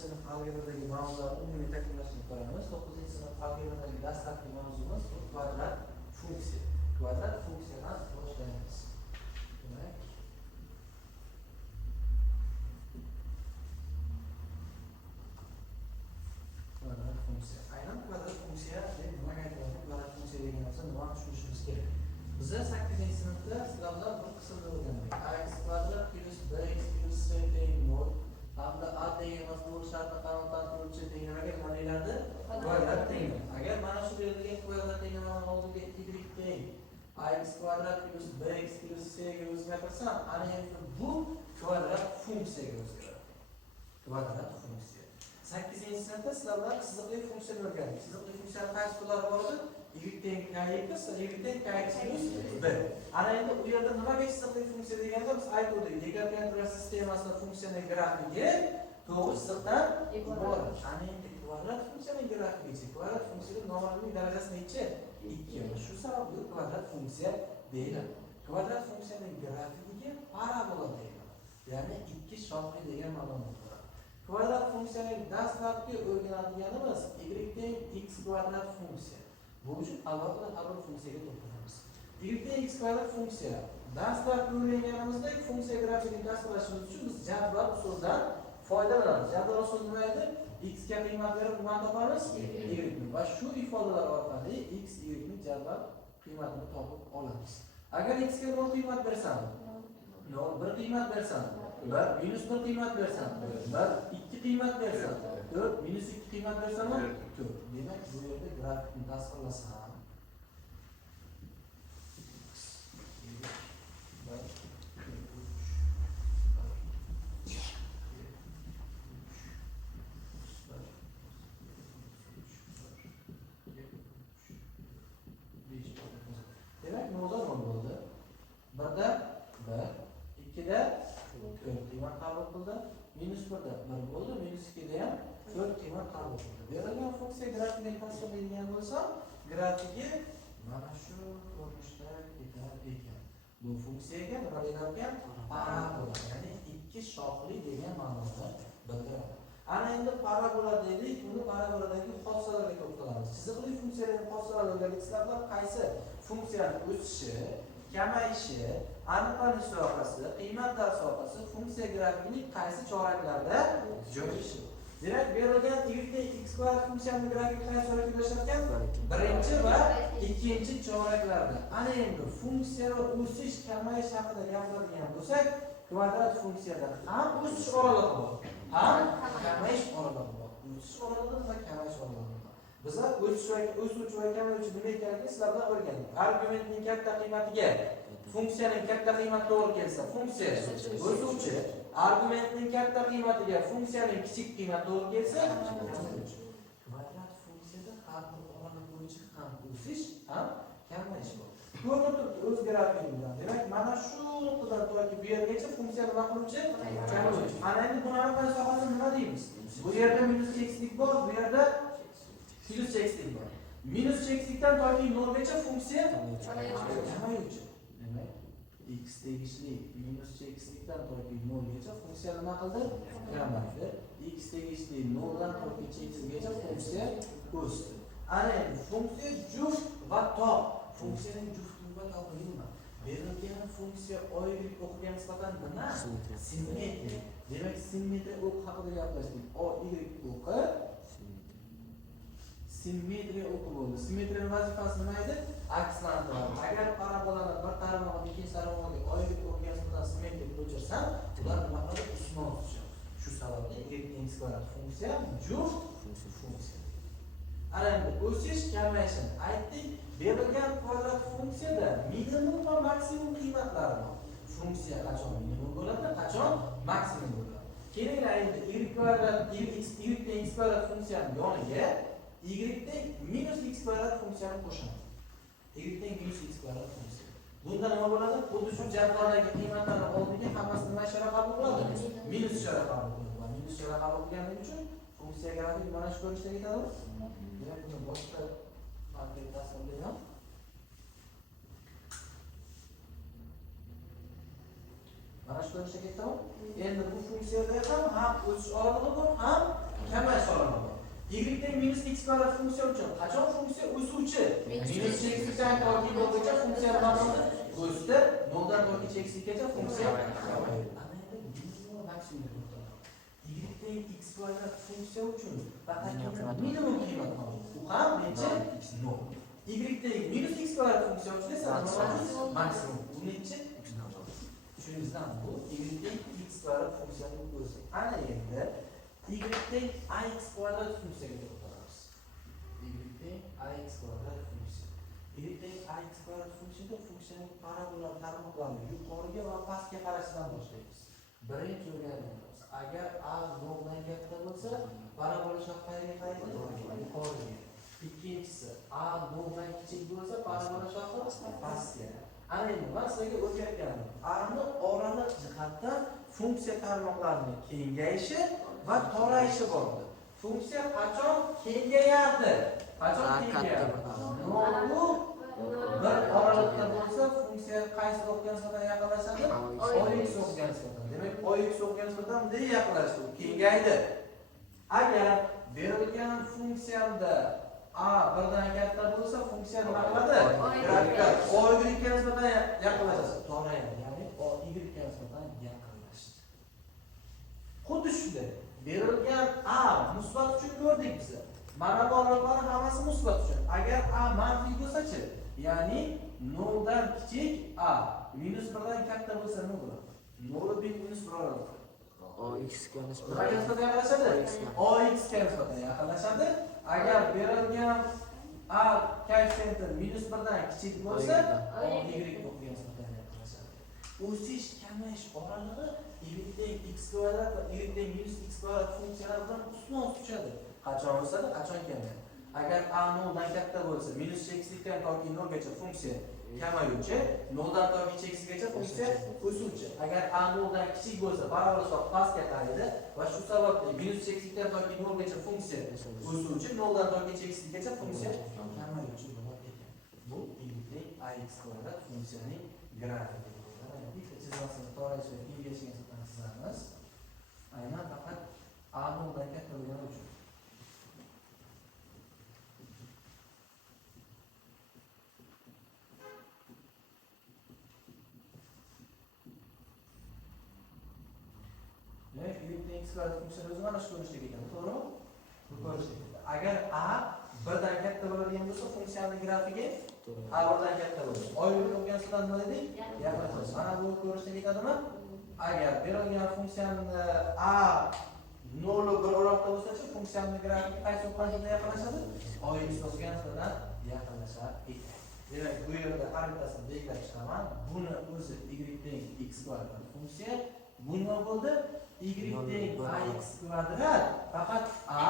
sinf algebradagi mavzularni umumiy takrorlashni ko'ramiz. 9-sinf algebradagi dastlabki mavzumiz bu kvadrat funksiya. Kvadrat funksiyadan boshlaymiz. Demak, kvadrat funksiya. Aynan kvadrat funksiya deb nimaga aytiladi? Kvadrat funksiya degan narsa nimani tushunishimiz kerak? Bizlar 8-sinfda sizlarga bir qismni o'rgandik. Ax kvadrat plus bx plus c teng 0 hamda a degan maf'ul shartni qanoatlantiruvchi tenglarga nima deyiladi? Kvadrat tenglar. Agar mana shu berilgan kvadrat tenglarning oldiga y teng ax kvadrat plus bx plus c ga o'zgartirsam, ana endi bu kvadrat funksiyaga o'zgaradi. Kvadrat funksiya. 8-sinfda sizlar chiziqli funksiyani o'rgandik. Chiziqli funksiyaning qaysi turlari bor edi? Y teng kx, y teng kx plus b. Ana endi u yerda nimaga chiziqli funksiya deganda biz aytdik, dekarpendilyar sistemasida funksiyaning grafigi to'g'ri chiziqdan iborat. Ana endi kvadrat funksiyaning grafigi, kvadrat funksiyada noma'lumlik darajasi necha? 2. Shu sababli kvadrat funksiya deyiladi. Kvadrat funksiyaning grafigiga parabola deyiladi. Ya'ni ikki shoxli degan ma'noda bo'ladi. Kvadrat funksiyaning dastlabki o'rganadiganimiz y teng x kvadrat funksiya. Bu uchun avvalo har bir funksiyaga to'xtalamiz. Y teng x kvadrat funksiya. Dastlabki o'rganganimizda funksiya grafikini tasvirlashimiz uchun biz jadval usulidan foydalanamiz. Jadval usuli nima edi? X ga qiymat berib nimani topamiz? Y ni. Va shu ifodalar orqali x, y ni jadval qiymatini topib olamiz. Agar x ga 0 qiymat bersam, 0 1 qiymat bersam, 1 minus 1 qiymat bersam, 1 2 qiymat bersam, 4 minus 2 qiymat bersam, 4. Demak, bu yerda grafikni tasvirlasam, demak, nozor bo'ldi. 1da 1, 2da 4 qiymat qabul qildi. Minus 1da 1 bo'ldi, minus 2da ham 4 qiymat qabul qildi. Berilgan funksiya grafikini tasvirlaydigan bo'lsam, grafiki mana shu ko'rinishda ketar ekan. Bu funksiyaga nima deyilgan? Parabola, ya'ni ikki shoxli degan ma'noda bildiradi. Ana endi parabola deylik, buni paraboladagi xossalarga to'xtalamiz. Chiziqli funksiyalarning xossalari o'rganishlar qaysi? Funksiyaning o'sishi, kamayishi, aniqlanish sohasi, qiymatlar sohasi, funksiya grafikining qaysi choraklarda joylashishi. Demak, berilgan y teng x kvadrat funksiyaning grafiki qaysi chorakda joylashgan? Birinchi va ikkinchi choraklarda. Ana endi funksiyalar o'sish, kamayish haqida gapiradigan bo'lsak, kvadrat funksiyada ham o'sish oralig'i bor, ham kamayish oralig'i bor. O'sish oralig'i va kamayish oralig'i bor. Bizlar o'suvchi va kamayuvchi nima ekanligini sizlardan o'rgandik. Argumentning katta qiymatiga funksiyaning katta qiymati to'g'ri kelsa, funksiya o'suvchi, argumentning katta qiymatiga funksiyaning kichik qiymati to'g'ri kelsa, kvadrat funksiyada har bir oralig' bo'yicha ham o'sish, ham kamayish bor. Ko'rinib turibdi o'z grafiki bilan. Demak, mana shu nuqtadan to'g'ri bu yergacha funksiya nima qiluvchi? Kamayuvchi. Ana endi buni aniqlash sohasini nima deymiz? Bu yerda minus xlik bor, bu yerda plus xlik bor. Minus xlikdan to'g'ri 0 gacha funksiya kamayuvchi. Demak, x tegishli minus xlikdan to'g'ri 0 gacha funksiya nima qildi? Kamaydi. X tegishli 0 dan to'g'ri xgacha funksiya o'sdi. Ana endi funksiya juft va toq. Funksiyaning jufti va tog'i nima? Berilgan funksiya oylik o'qiga nisbatan nima? Simmetriya. Demak, simmetriya o'q haqida gaplashdik. Y o'qi simmetriya o'qi bo'ldi. Simmetriyaning vazifasi nima edi? Akslantiradi. Agar parabolani bir tarmog'i ikkinchi tarmog'iga oylik o'qiga nisbatan simmetrik o'lchasam, ular nima qiladi? Ustma tushadi. Shu sababli y teng x kvadrat funksiya juft funksiya. Ana endi o'sish, kamayishini aytdik. Berilgan kvadrat funksiyada minimum va maksimum qiymatlari bor. Funksiya qachon minimum bo'ladi, qachon maksimum bo'ladi. Kelinglar endi y kvadrat y teng x kvadrat funksiyani yoniga y teng minus x kvadrat funksiyani qo'shamiz. Y teng minus x kvadrat funksiya. Bunda nima bo'ladi? Xuddi shu jadvaldagi qiymatlarning oldiga hammasi nima ishora qabul qiladi? Minus ishora qabul qiladi. Va minus ishora qabul qilganligi uchun funksiya grafiki mana shu ko'rinishda ketadi. Demak, buni boshqa marketda tasvirlayman. Mana shu ko'rinishda ketdimi? Endi bu funksiyada ham o'sish oralig'i bor, ham kamayish oralig'i bor. Y teng minus x kvadrat funksiya uchun qachon funksiya o'suvchi? Minus x-dan toki bo'lguncha funksiya nima bo'ldi? O'sdi. 0 dan toki x-gacha funksiya kamaydi. Ana endi maksimum nuqta. Y teng x kvadrat funksiya uchun faqat minimum qiymat mavjud. Bu ham necha? 0. Y teng minus x kvadrat funksiya uchun esa maksimum. Bu necha? Tushuningizdan bu y teng x kvadrat funksiyaning o'zi. Ana endi y teng ax kvadrat funksiyaga to'xtalamiz. Y teng ax kvadrat funksiya. Y teng ax kvadrat funksiyada funksiyaning parabola tarmoqlarini yuqoriga va pastga qarashdan boshlaymiz. Birinchi o'rganganimiz, agar a 0 dan katta bo'lsa, parabola shoh qayerga qaraydi? Yuqoriga. Ikkinchisi, a 0 dan kichik bo'lsa, parabola shohi pastga. Ana endi men sizlarga o'rgatganim, a'ni orali jihatdan funksiya tarmoqlarining kengayishi va torayishi bor. Funksiya qachon kengayadi? Qachon kengayadi? Bu bir oralikda bo'lsa, funksiya qaysi o'qqa nisbatan yaqinlashadi? Ox o'qqa nisbatan. Demak, ox o'qqa nisbatan bunday yaqinlashdi, kengaydi. Agar berilgan funksiyada a 1 dan katta bo'lsa, funksiya nima qiladi? Grafika y ga nisbatan yaqinlashadi, torayadi. Ya'ni y ga nisbatan yaqinlashdi. Xuddi shunday. Berilgan a musbat uchun ko'rdik biz. Mana bu aloqalar hammasi musbat uchun. Agar a manfiy bo'lsa-chi, ya'ni 0 dan kichik a minus 1 dan katta bo'lsa nima bo'ladi? 0 bin minus 1 oraliq. Ox ga nisbatan yaqinlashadi. Ox ga nisbatan yaqinlashadi. Agar berilgan a koeffitsiyenti minus 1 dan kichik bo'lsa, y o'qiga nisbatan yaqinlashadi. O'sish kamayish oralig'i y teng x kvadrat va y teng minus x kvadrat funksiyalari bilan ustma tushadi. Qachon o'sadi, qachon kamayadi? Agar a 0 dan katta bo'lsa, minus x-dan toki 0 gacha funksiya kamayuvchi, 0 dan toki x-gacha funksiya o'suvchi. Agar a 0 dan kichik bo'lsa, parabola shoh pastga qaraydi va shu sababli minus x-dan toki 0 gacha funksiya o'suvchi, 0 dan toki x-gacha funksiya kamayuvchi bo'lib ekan. Bu y teng ax kvadrat funksiyaning grafiki. Bitta chizmasini to'g'ri va kengayishga nisbatan chizamiz. Aynan faqat a 0 dan katta bo'lgani uchun. X kvadrat funksiyasi o'zi mana shu ko'rinishda ekan, to'g'rimi? Bu ko'rinishda. Agar a 1 dan katta bo'ladigan bo'lsa, funksiyaning grafigi a 1 dan katta bo'ladi. Oylik o'rganishdan nima dedik? Yaqinlashadi. Mana bu ko'rinishda ketadimi? Agar berilgan funksiyani a 0 1 o'rtada bo'lsa-chi, funksiyaning grafigi qaysi o'rtada yaqinlashadi? Oylik o'ziga nisbatan yaqinlashar ekan. Demak, bu yerda har bittasini belgilab chiqaman. Buni o'zi y teng x kvadrat funksiya. Bu nima bo'ldi? Y teng ax kvadrat faqat a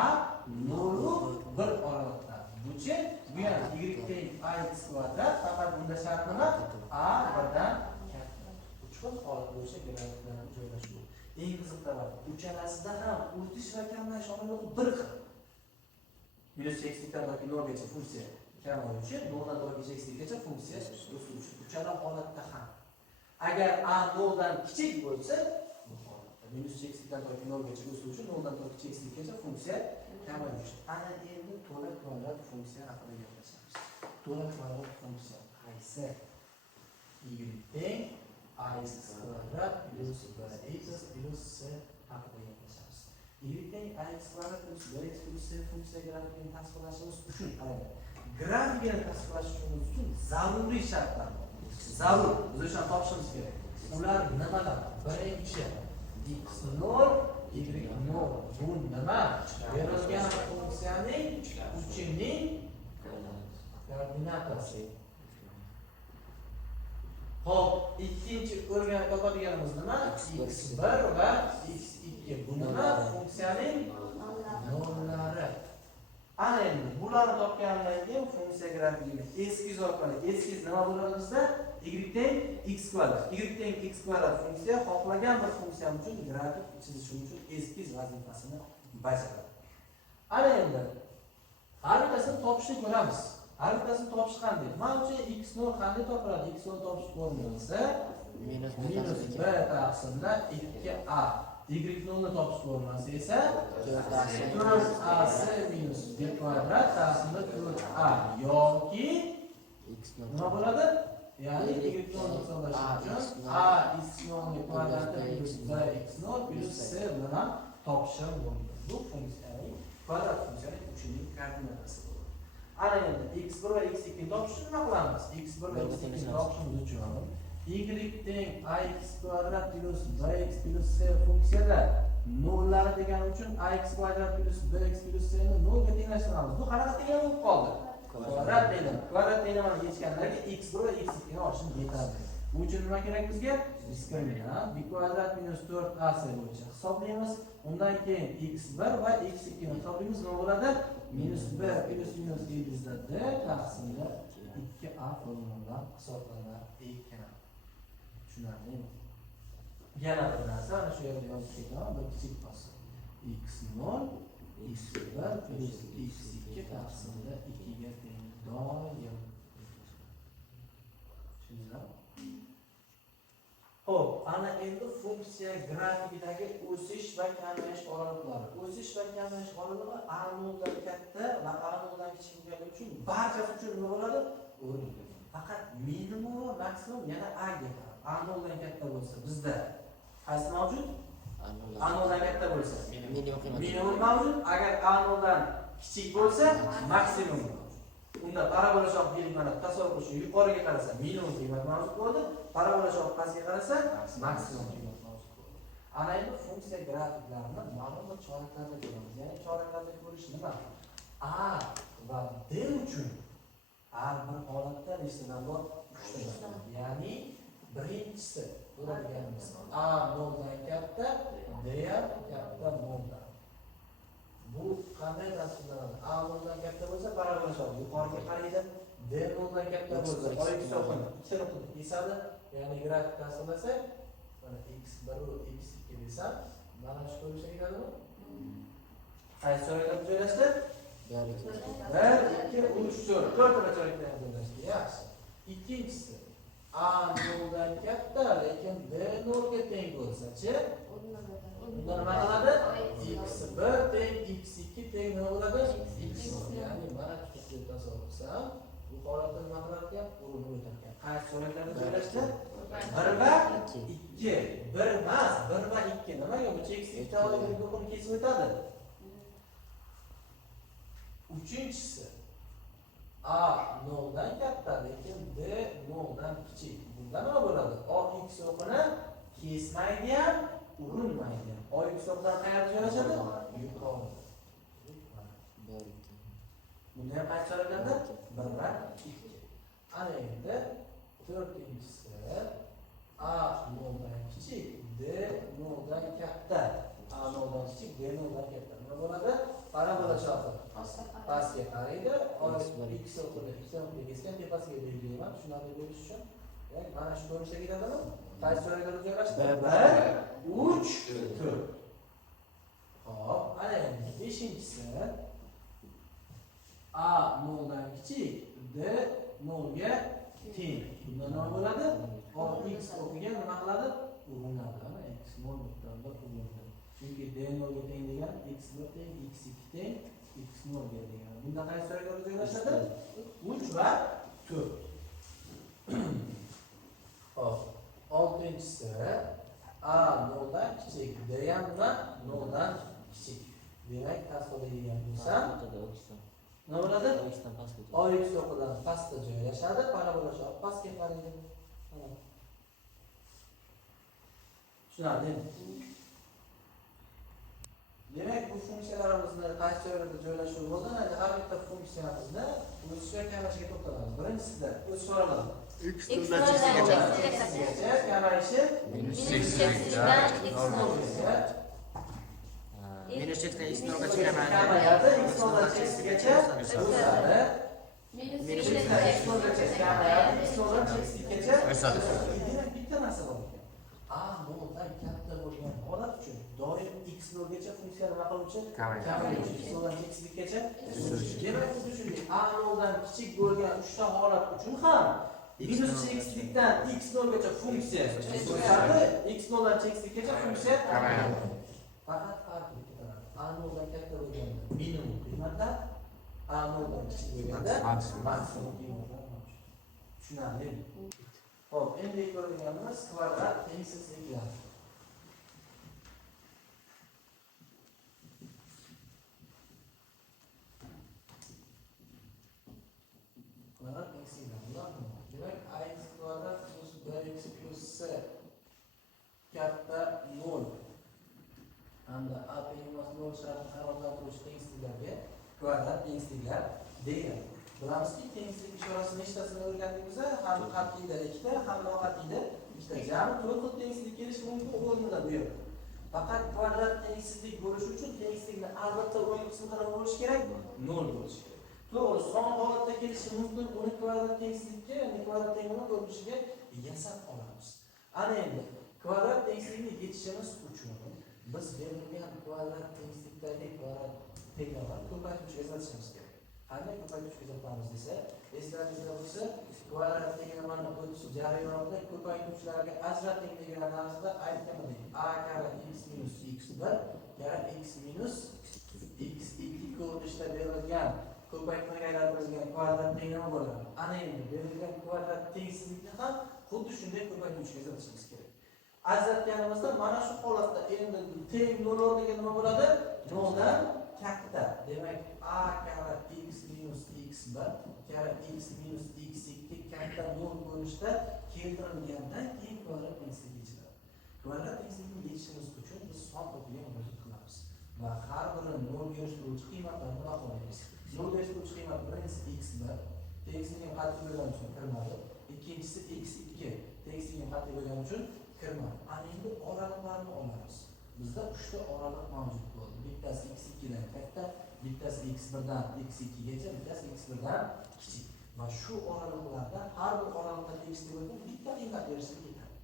0 1 oraliqda. Buchi bu ham y teng ax kvadrat faqat bunda shart nima? A 1 dan katta. Uch xil holat bo'yicha grafiklarni joylashuv. Eng qiziq taraf, uchalasida ham o'tish va kamayish oralig'i bir xil. Minus x-dan toki 0 gacha funksiya kamayuvchi, 0 dan toki x-gacha funksiya o'suvchi. Uchala holatda ham. Agar a 0 dan kichik bo'lsa, minus x-dan toki 0 gacha o'suvchi, 0 dan toki x-gacha funksiya kamayuvchi. Ana endi to'la kvadrat funksiya haqida gaplashamiz. To'la kvadrat funksiya qaysi? Y teng ax kvadrat plus bx plus c haqida gaplashamiz. Y teng ax kvadrat plus bx plus c funksiya grafikini tasvirlashimiz uchun qarang. Grafikini tasvirlash uchun zaruriy shartlar bor. Zarur, biz uchun topishimiz kerak. Ular nimalar? Birinchi x0, y0. Bu nima? Berilgan funksiyaning uchining koordinatasi. Xo'p, ikkinchi o'rganib topadiganimiz nima? x1 va x2. Bu nima? Funksiyaning nollari. Ana endi bularni topgandan keyin funksiya grafikiga eskiz orqali eskiz nima bo'ladi bizda? Y teng x kvadrat. Y teng x kvadrat funksiya xohlagan bir funksiya uchun grafik chizish uchun eskiz vazifasini bajaradi. Ana endi har bittasini topishni ko'ramiz. Har bittasini topish qanday? Men uchun x0 qanday topiladi? X0 topish formulasi minus minus b taqsimda 2a. Y nolni topish formulasi esa 4ac minus b kvadrat taqsimda 4a yoki x nima bo'ladi? Ya'ni y nolni hisoblash uchun a x nolni kvadrati plus b x nol plus c bilan topishim mumkin. Bu funksiyaning kvadrat funksiyaning uchining koordinatasi bo'ladi. Ana endi x1 va x2 ni topishni nima qilamiz? x1 va x2 ni topishimiz uchun y teng ax kvadrat plus bx plus c funksiyada nollari degani uchun ax kvadrat plus bx plus c ni nolga tenglashtiramiz. Bu qanaqa tenglar bo'lib qoldi? Kvadrat tenglar. Kvadrat tenglarni yechgandan keyin x1 va x2 ni olishimiz yetadi. Bu uchun nima kerak bizga? Diskriminant b kvadrat minus 4ac bo'yicha hisoblaymiz. Undan keyin x1 va x2 ni hisoblaymiz. Nima bo'ladi? Minus b plus minus ildizda d taqsimda 2a formulidan hisoblanadi ekan. Tushunarlimi? Yana bir narsa, ana shu yerda yozib ketaman, bir kichik fasl. x0 x1 plus x2 taqsimda 2 ga teng doim. Tushundingizmi? Xo'p, ana endi funksiya grafikidagi o'sish va kamayish holatlari. O'sish va kamayish holatlari a0 dan katta va a0 dan kichik bo'lgani uchun barchasi uchun nima bo'ladi? O'rinli. Faqat minimum va maksimum yana a ga qarab. a0 dan katta bo'lsa bizda qaysi mavjud? a0 dan katta bo'lsa minimum mavjud. Agar a0 dan kichik bo'lsa maksimum mavjud. Unda parabola shoh belgilari tasavvur qilishni yuqoriga qarasa minimum qiymat mavjud bo'ladi, parabola shoh pastga qarasa maksimum qiymat mavjud bo'ladi. Ana endi funksiya grafiklarini ma'lum bir choraklarda ko'ramiz. Ya'ni choraklarda ko'rish nima? A va D uchun har bir holatda nechtadan bor? 3 tadan. Ya'ni birinchisi bo'ladiganimiz A 0 dan katta, D ham katta 0 dan. Bu qanday tasvirlanadi? A 0 dan katta bo'lsa parabola shoh yuqoriga qaraydi, D 0 dan katta bo'lsa oy so'qini ikkita nuqtada kesadi. Ya'ni grafik tasvirlasak, mana x1 va x2 desam, mana shu ko'rinishga ketadimi? Qaysi chorakda joylashdi? 1 2 3 4 to'rtta chorakda joylashdi. Yaxshi. Ikkinchisi A 0 dan katta, lekin D 0 ga teng bo'lsa-chi? Bunda nima qiladi? x1 teng x2 teng nima bo'ladi? x0. Ya'ni mana shu deb tasavvur qilsam, bu holatda nima qilar ekan? Urinib o'tar ekan. Qaysi choraklarda joylashdi? 1 va 2. 1 emas, 1 va 2. Nimaga bu x2 to'g'ri to'qimni kesib o'tadi? Uchinchisi A 0 dan katta, lekin D 0 dan kichik. Bunda nima bo'ladi? O x o'qini kesmaydi ham, urinmaydi ham. O x o'qidan qayerda joylashadi? Yuqorida. Bunda ham qaysi choraklarda? 1 va 2. Ana endi to'rtinchisi A 0 dan kichik, D 0 dan katta. A 0 dan kichik, D 0 dan katta. Nima bo'ladi? Parabola shohi pastga qaraydi, x o'qini x o'qini kesgan tepasiga belgilayman, tushunarli bo'lishi uchun. Ya'ni mana shu ko'rinishda ketadimi? Qaysi choraklarda joylashdi? 1 3 4. Xo'p, ana endi beshinchisi A 0 dan kichik, D 0 ga teng. Bunda nima bo'ladi? O x o'qiga nima qiladi? Urinadi. Mana x 0 miqdorda urinadi. Chunki D 0 ga teng degan x1 teng, x2 teng, x0 ga degan. Bunda qaysi choraklarda joylashadi? 3 va 4. Xo'p, oltinchisi A 0 dan kichik, D ham 0 dan kichik. Demak, tasvirlaydigan bo'lsam, nima bo'ladi? O x o'qidan pastda joylashadi, parabola shoh pastga qaraydi. Tushunarlimi? Demak, bu funksiyalarimizni qaysi joylarda joylashuvi bo'lgan, har bitta funksiyamizni o'sish va kamayishiga to'xtalamiz. Birinchisida o'sish oraladi. X dan x-gacha kamayishi minus x minus x dan x0 gacha kamayadi, x0 dan x-gacha o'sadi. Minus x dan x0 gacha kamayadi, x0 dan x2gacha o'sadi. Demak, bitta narsa bor ekan. A 0 dan katta bo'lgan holat uchun doim x0 gacha funksiya nima qiluvchi? Kamayuvchi. x0 dan x2gacha o'sishi. Demak, xuddi shunday A 0 dan kichik bo'lgan 3 ta holat uchun ham minus cheksizlikdan x nolgacha funksiya o'sadi, x noldan cheksizlikgacha funksiya kamayadi. Faqat farq bitta. A noldan katta bo'lganda minimum qiymatlar, A noldan kichik bo'lganda maksimum qiymatlar mavjud. Tushunarlimi? Xo'p, endi ko'rganimiz kvadrat tengsizliklar. Kvadrat tengsizliklar. Demak, ax kvadrat plus bx plus c katta 0 hamda a emas 0 shartini qaroqlantiruvchi tengsizliklarga kvadrat tengsizliklar deyiladi. Bilamizki, tengsizlik ishorasini nechtasini o'rgandikmiz? Ham qat'iyda ikkita, ham noqat'iyda ikkita. Jami 4 xil tengsizlik kelishi mumkin o'rnida bu yerda. Faqat kvadrat tengsizlik bo'lishi uchun tengsizlikni albatta o'yin qismida nima bo'lishi kerak? 0 bo'lishi kerak. To'g'ri, son holatda kelishi mumkin, uni kvadrat tengsizlikka, ya'ni kvadrat tenglik ko'rinishiga yasab olamiz. Ana endi kvadrat tengsizlikni yechishimiz uchun biz berilgan kvadrat tengsizlikdagi kvadrat tenglikni ko'paytirishga ajratishimiz kerak. Qanday ko'paytirishga ajratamiz desa, eslaringizda bo'lsa, kvadrat tengliklarni o'tish jarayonida ko'paytiruvchilarga ajrating degan narsada aytgan edik. A kara x minus x1 kara x minus x2 ko'rinishda berilgan ko'paytmaga aylantirilgan kvadrat tenglik bo'ladi. Ana endi berilgan kvadrat tengsizlikni ham xuddi shunday ko'paytirishga ajratishimiz kerak. Ajratganimizda mana shu holatda endi teng 0 o'rniga nima bo'ladi? 0 dan katta. Demak, a kara x minus x1 kara x minus x2 katta 0 ko'rinishda keltirilgandan keyin kvadrat tengsizlik yechiladi. Kvadrat tengsizlikni yechishimiz uchun biz son to'piga murojaat qilamiz va har biri 0 ga erishtiruvchi qiymatlarni aniqlaymiz. 0 ga erishtiruvchi qiymat birinchisi x1 tengsizlikni qat'iy bo'lgani uchun kirmadi. Ikkinchisi x2 tengsizlikni qat'iy bo'lgani uchun kirmadi. Ana endi oraliqlarni olamiz. Bizda 3 ta oraliq mavjud bo'ldi. Bittasi x2 dan katta, bittasi x1 dan x2 gacha, bittasi x1 dan kichik. Va shu oraliqlarda har bir oraliqda tegishli bo'lgan bitta qiymat berishlik ketadi.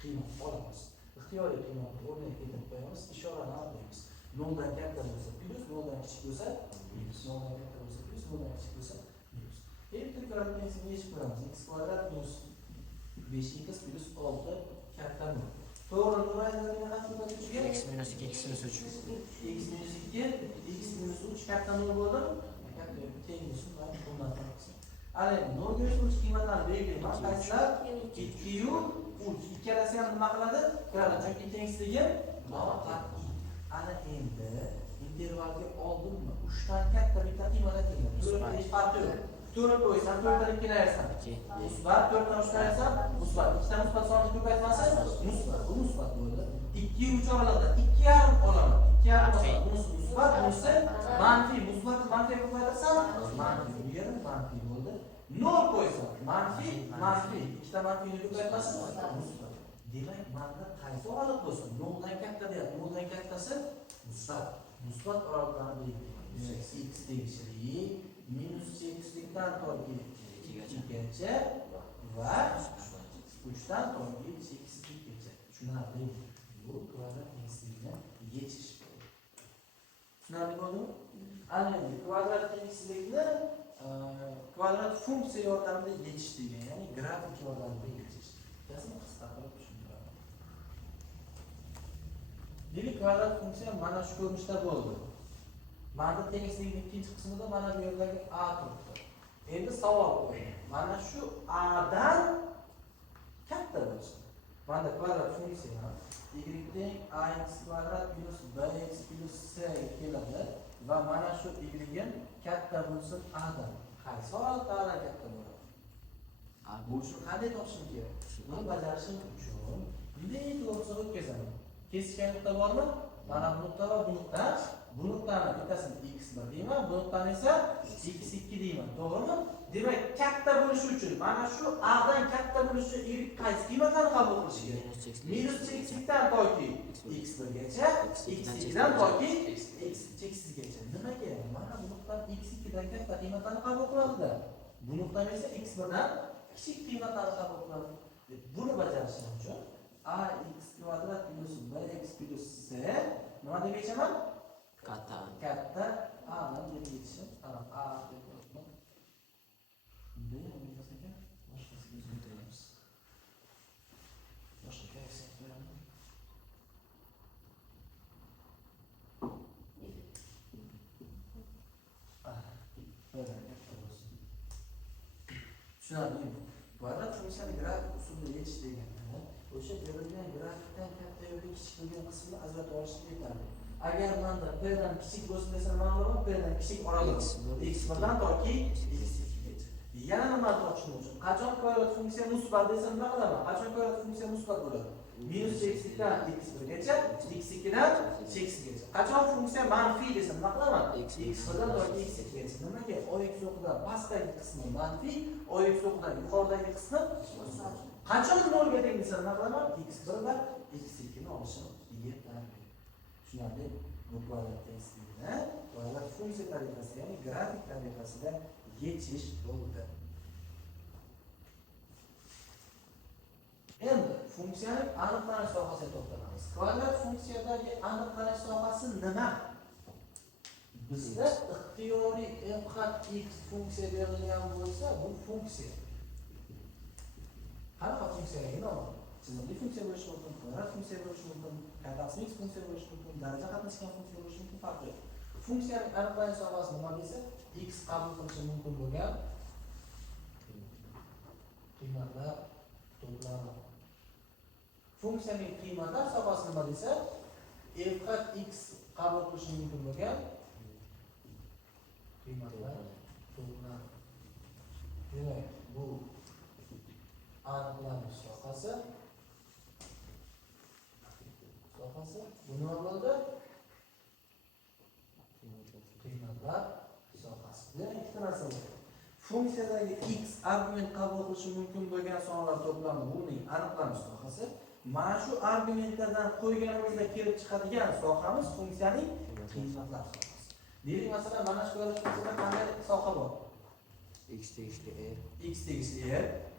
Qiymat olamiz. Ixtiyoriy qiymatni o'rniga keltirib qo'yamiz, ishorani aniqlaymiz. 0 dan katta bo'lsa plus, 0 dan kichik bo'lsa minus, 0 dan katta bo'lsa plus, 0 dan kichik bo'lsa minus. Endi kvadrat tengsizlikni yechib ko'ramiz. X kvadrat minus 5x plus 6 katta 0. To'g'ri, nima aytilgan haqiqatga? X minus 2, x minus 3. X minus 2, x minus 3 katta 0 bo'ldi. Katta teng bo'lsin va bundan qilsin. Ana 0 ga erishuvchi qiymatlarni belgilayman. Qaysilar? 2 yu 3. Ikkalasi ham nima qiladi? Kiradi. Chunki tengsisligi noqat'iy. Ana endi intervalga oldinmi 3 dan katta bitta qiymat keladi. To'g'ri, hech farqi yo'q. 4 qo'ysam 4 dan ikkini ayirsan. Musbat 4 dan 3 dan ayirsam musbat. 2 dan musbat sonini ko'paytmasa musbat. Bu musbat bo'ldi. 2 yu 3 oralig'ida 2,5 olaman. 2,5 bunisi musbat, bunisi manfiy. Musbat manfiy ko'paytirsam manfiy. Bu yerda manfiy bo'ldi. 0 qo'ysam manfiy, manfiy. 2 ta manfiyni ko'paytmasa musbat. Demak, manda qaysi oraliq bo'lsa 0 dan katta deyapti. 0 dan kattasi musbat. Musbat oraliqlarni belgilayman. X tegishli minus cheksizlikdan to'g'ri 2gacha va 3 dan to'g'ri cheksizlikgacha. Tushunarli. Bu kvadrat tengsizlikni yechish bo'ldi. Tushunarli bo'ldimi? Ana endi kvadrat tengsizlikni kvadrat funksiya yordamida yechish degan, ya'ni grafik yordamida yechish. Bittasini qisqa qilib tushuntiraman. Demak, kvadrat funksiya mana shu ko'rinishda bo'ldi. Mana tengsizlikning ikkinchi qismida mana bu yerdagi a turibdi. Endi savol qo'yaman. Mana shu a dan katta bo'lsin. Mana kvadrat funksiya y teng ax kvadrat minus bx plus c keladi va mana shu y katta bo'lsin a dan. Qaysi holatda a dan katta bo'ladi? Bu uchun qanday topishim kerak? Buni bajarishim uchun bunday to'g'risini o'tkazaman. Kesishgan nuqta bormi? Mana bu nuqta va bu nuqta. Bu nuqtani bittasini x1 deyman, bu nuqtani esa x2 deyman. To'g'rimi? Demak, katta bo'lishi uchun mana shu a dan katta bo'lishi uchun y qaysi qiymatlarni qabul qilishi kerak? Minus cheksizlikdan toki x1 gacha, x2 dan toki x cheksizgacha. Nimaga? Mana bu nuqtani x2 dan katta qiymatlarni qabul qiladi. Bu nuqtani esa x1 dan kichik qiymatlarni qabul qiladi. Buni bajarishim uchun ax kvadrat minus bx plus c nima deb yechaman? Katta a dan deb yechishim. A deb yozdim. B bo'lmasa ekan, boshqasiga tushunarlimi? Kvadrat funksiyani grafik usulida yechish degani o'sha berilgan grafikdan katta yoki kichik bo'lgan qismini ajratib olishga yetarli. Agar menda p dan kichik bo'lsa desa nima qilaman? P dan kichik oralig'i x dan toki x gacha. Yana nima tushunish uchun? Qachon kvadrat funksiya musbat desa nima qilaman? Qachon kvadrat funksiya musbat bo'ladi? Minus x dan x1 gacha, x2 dan x gacha. Qachon funksiya manfiy desa nima qilaman? x1 dan toki x2 gacha. Nimaga? Ox o'qidan pastdagi qismi manfiy, ox o'qidan yuqoridagi qismi musbat. Qachon 0 ga teng desa nima qilaman? x1 va x2 ni olishim yetarli. Tushunarli? Bu kvadrat tengsizligini kvadrat funksiya tariqasida, ya'ni grafik tariqasida yechish bo'ldi. Endi funksiyaning aniqlanish sohasiga to'xtalamiz. Kvadrat funksiyadagi aniqlanish sohasi nima? Bizda ixtiyoriy f(x) funksiya berilgan bo'lsa, bu funksiya. Qanaqa funksiyalarga nom? Chizimli funksiya bo'lishi mumkin, kvadrat funksiya bo'lishi mumkin, kosmik funksiya bo'lishi mumkin, daraja qatnashgan funksiya bo'lishi mumkin, farqi yo'q. Funksiyaning aniqlanish sohasi nima desa, x qabul qilishi mumkin bo'lgan qiymatlar to'plami. Funksiyaning qiymatlar sohasi nima desa, f(x) qabul qilishi mumkin bo'lgan qiymatlar to'plami. Demak, bu aniqlanish sohasi. Bu nima bo'ldi? Qiymatlar sohasi. Demak, ikkita narsa bor. Funksiyadagi x argument qabul qilishi mumkin bo'lgan sonlar to'plami buning aniqlanish sohasi. Mana shu argumentlardan qo'yganimizda kelib chiqadigan sohamiz funksiyaning qiymatlar sohasi. Deylik, masalan, mana shu funksiyada qanday soha bor? X tegishli x tegishli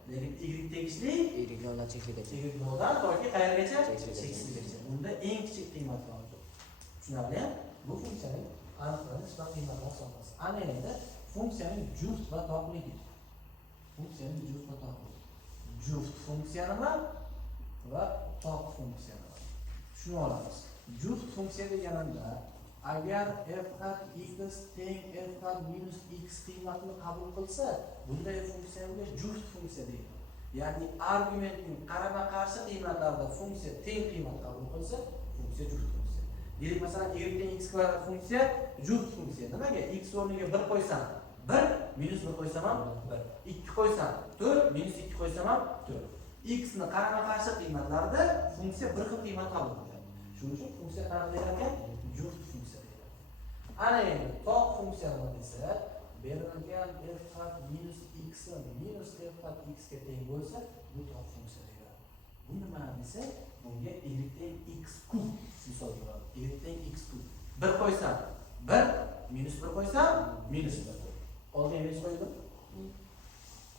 lekin y tegishli y noldan chekligacha. y noldan toki qayergacha? Cheksizgacha. Unda eng kichik qiymat mavjud. Tushunarli? Bu funksiyaning aniqlanish va qiymatlar sohasi. Ana endi funksiyaning juft va toqligi. Funksiyaning juft va toqligi. Juft funksiya nima va toq funksiya nima? Shuni olamiz. Juft funksiya deganimda agar f(x) teng f(-x) qiymatini qabul qilsa, bunday funksiyaga juft funksiya deydi. Ya'ni argumentning qarama-qarshi qiymatlarida funksiya teng qiymat qabul qilsa, funksiya juft funksiya. Deylik, masalan, y teng x kvadrat funksiya juft funksiya. Nimaga? X o'rniga 1 qo'ysam 1, minus 1 qo'ysam ham 1. 2 qo'ysam 4, minus 2 qo'ysam ham 4. X ni qarama-qarshi qiymatlarida funksiya bir xil qiymat qabul qiladi. Shuning uchun funksiya qanaqa deyiladi? Juft funksiya deyiladi. Ana endi toq funksiya nima desa, berilgan f(-x) minus f(x) ga teng bo'lsa, bu toq funksiya deyiladi. Bu nima desa, bunga y teng x kub misol bo'ladi. Y teng x kub. 1 qo'ysam 1, minus 1 qo'ysam minus 1. Oldiga minus qo'ydim.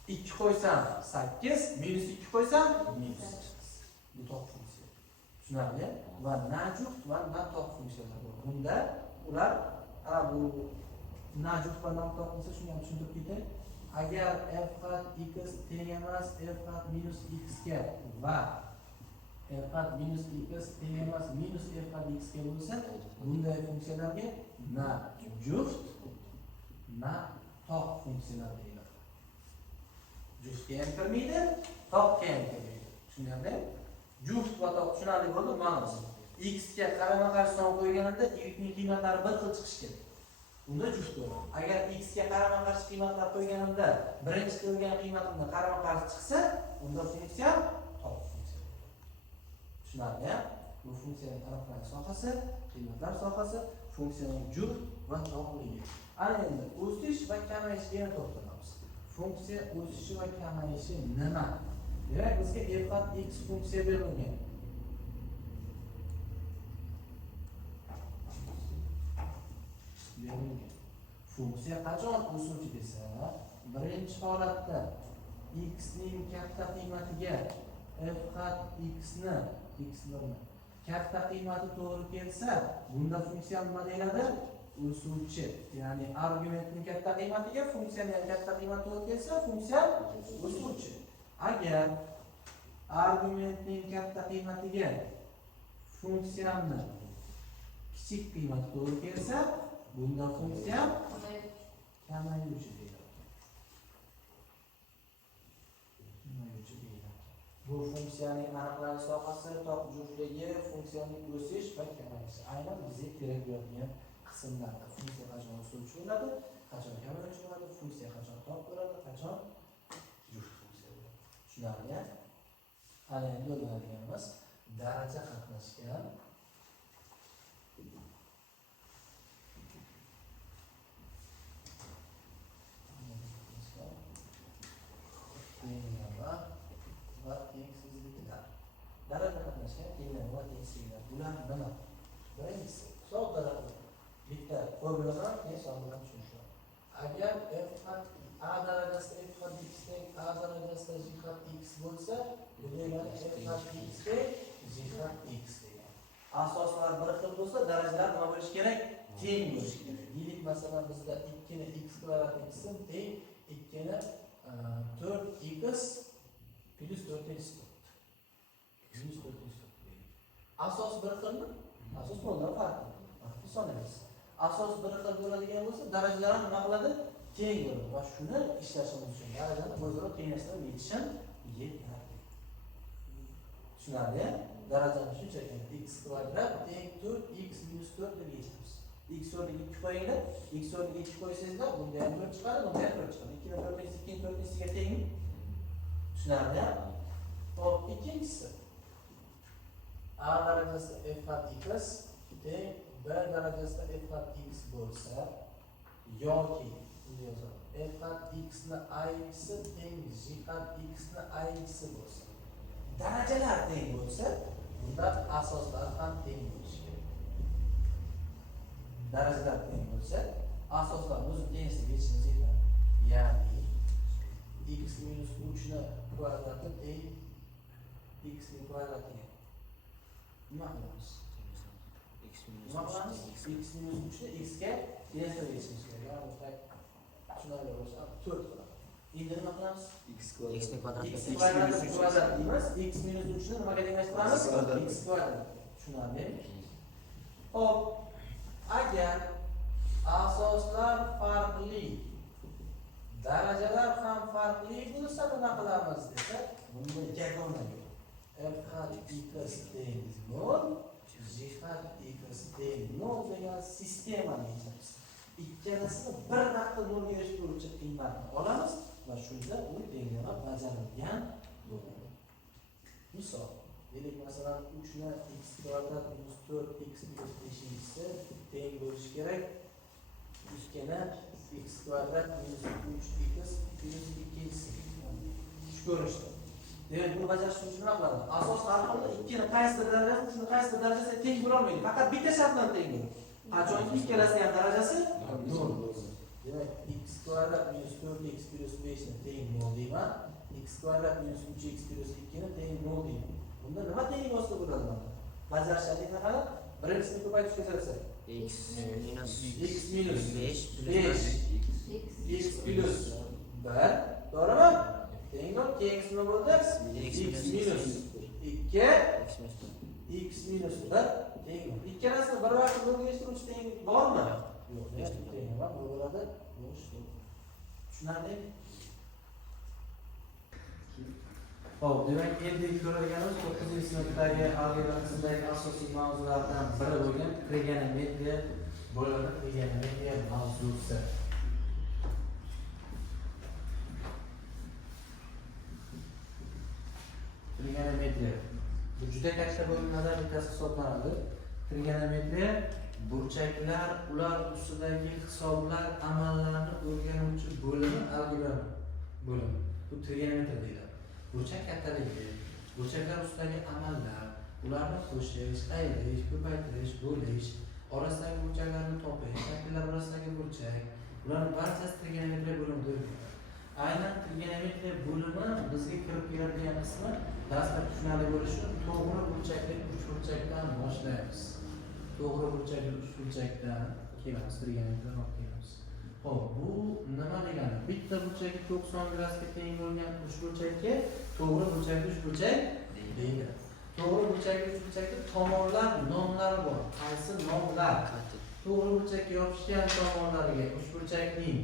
2 qo'ysam 8, minus 2 qo'ysam minus 8. Bu toq funksiya. Tushunarli? Va najuft va natoq funksiyalar bor. Bunda ular bu najuft va natoq bo'lsa shuni ham tushuntirib ketay. Agar f(x) teng emas f(-x) ga va f(-x) teng emas minus f(x) ga bo'lsa, bunday funksiyalarga najuft, natoq funksiyalar deyiladi. Juftga ham kirmaydi, toqqa ham kirmaydi. Tushunarli? Juft va toq tushunarli bo'ldi, ma'nosi. X ga qarama-qarshi son qo'yganimda y ning qiymatlari bir xil chiqishi kerak. Unda juft bo'ladi. Agar x ga qarama-qarshi qiymatlar qo'yganimda birinchi qo'ygan qiymatimda qarama-qarshi chiqsa, unda funksiya toq funksiya bo'ladi. Tushunarli? Bu funksiyaning aniqlanish sohasi, qiymatlar sohasi, funksiyaning juft va toqligi. Ana endi o'sish va kamayishga to'xtalamiz. Funksiya o'sishi va kamayishi nima? Demak, bizga f(x) funksiya berilgan. Funksiya qachon o'suvchi desa, birinchi holatda x ning katta qiymatiga f(x) ni katta qiymati to'g'ri kelsa, bunda funksiya nima deyiladi? O'suvchi. Ya'ni argumentning katta qiymatiga funksiyaning katta qiymati to'g'ri kelsa, funksiya o'suvchi. Agar argumentning katta qiymatiga funksiyani kichik qiymati to'g'ri kelsa, bunda funksiya kamayuvchi deyiladi. Bu funksiyaning aniqlanish sohasi, top juftligi, funksiyaning o'sish va kamayishi. Aynan bizga kerak bo'ladigan qismlarda funksiya qachon o'suvchi bo'ladi, qachon kamayuvchi bo'ladi, funksiya qachon top bo'ladi, qachon juft funksiya bo'ladi. Tushunarli? Hali endi o'rganadiganimiz daraja qatnashgan tenglama va tengsizliklar. Daraja qatnashgan tenglama va tengsizliklar. Bular nima? Birinchisi, sodda bitta formuladan keyin sonlarni tushunishlar. Agar f hat a darajasida f hat x teng a darajasida j hat x bo'lsa, bu degani f hat x teng j hat x degan. Asoslar bir xil bo'lsa, darajalar nima bo'lishi kerak? Teng bo'lishi kerak. Deylik, masalan, bizda 2 ni x kvadrat x teng 2 ni 4x plus 4x. Asos bir xilmi? Asos bo'ladi, farqi. Hisoblaymiz. Asos bir xil bo'ladigan bo'lsa, darajalar ham nima qiladi? Teng bo'ladi. Va shuni ishlashimiz uchun darajani o'zaro tenglashtirib yetishim yetarli. Tushunarli? Darajani shunchaki x kvadrat teng 4x minus 4 deb yechamiz. X o'rniga 2 qo'yinglar. X o'rniga 2 qo'ysangizlar, bunda ham 4 chiqadi, bunda ham 4 chiqadi. 2 ni 4 2 ni 4 ga tengmi? Tushunarli? Hop, ikkinchisi. A darajasida f hat x teng b darajasida f hat x bo'lsa, yoki buni yozamiz. F hat x ni ax teng j hat x ni ax bo'lsa. Darajalar teng bo'lsa, bunda asoslar ham teng bo'lishi kerak. Darajalar teng bo'lsa, asoslar o'zi tengsizlik yetishimiz yetadi. Ya'ni x minus 3 ni kvadrati teng x ni kvadratiga. Nima qilamiz? X minus 3 ni x ga tenglashtirib yetishimiz kerak. Ya'ni tushunarli bo'lsa 4 bo'ladi. Endi nima qilamiz? X ni kvadratga X kvadrat deymiz. X minus 3 ni nimaga tenglashtiramiz? X kvadrat. Tushunarlimi? Hop, agar asoslar farqli, darajalar ham farqli bo'lsa, nima qilamiz desa, bunda yagona yo'l. F hat x teng 0, j hat x teng 0 degan sistemani yechamiz. Ikkalasini bir vaqtda nolga erishtiruvchi qiymatni olamiz va shunda u tenglama bajarilgan bo'ladi. Misol, deylik, masalan, 3 ni x kvadrat minus 4x plus 5 teng bo'lishi kerak 2 ni x kvadrat minus 3x plus 2x. Shu ko'rinishda. Demak, buni bajarish uchun nima qilamiz? Asos har holda 2 ni qaysi darajasi, 3 ni qaysi darajasi teng bo'la olmaydi. Faqat bitta shart bilan teng bo'ladi. Qachonki ikkalasining ham darajasi 0 bo'lsa. Demak, x kvadrat minus 4x plus 5 ni teng 0 deyman. X kvadrat minus 3x plus 2 ni teng 0 deyman. Bunda nima teng bo'lsa bo'ladi mana? Bajarish shakliga qarab, birinchini ko'paytirishga tirasak. x minus 5 plus x plus 1, to'g'rimi? Tengmi? Keyingisi nima bo'ldi? X minus 2 x minus 1 tengmi? Ikkalasini bir vaqtda nolga erishtiruvchi tenglik bormi? Yo'q, teng emas, bu bo'ladi. Tushunarli? Xo'p, demak, endi ko'radiganimiz 9-sinfdagi algebra qismidagi asosiy mavzulardan biri bo'lgan trigonometriya bo'limi, trigonometriya mavzusi. Trigonometriya bu juda katta bo'limlardan bittasi hisoblanadi. Trigonometriya burchaklar, ular ustidagi hisoblar, amallarni o'rganuvchi bo'limi, algebra bo'limi. Bu trigonometriya deyiladi. Burchak kattaligi, burchaklar ustidagi amallar, ularni qo'shish, ayirish, ko'paytirish, bo'lish, orasidagi burchaklarni topish, shakllar orasidagi burchak, ularning barchasi trigonometriya bo'limida o'rganiladi. Aynan trigonometriya bo'limi bizga kirib keladigan qismi dastlab tushunarli bo'lishi uchun to'g'ri burchakli uchburchakdan boshlaymiz. To'g'ri burchakli uchburchakdan kelamiz, trigonometriyaga olib kelamiz. Xo'p, bu nima degani? Bitta burchagi 90 gradusga teng bo'lgan uchburchakka to'g'ri burchakli uchburchak deyiladi. To'g'ri burchakli uchburchakda tomonlar nomlari bor. Qaysi nomlar? To'g'ri burchakka yopishgan tomonlariga uchburchakning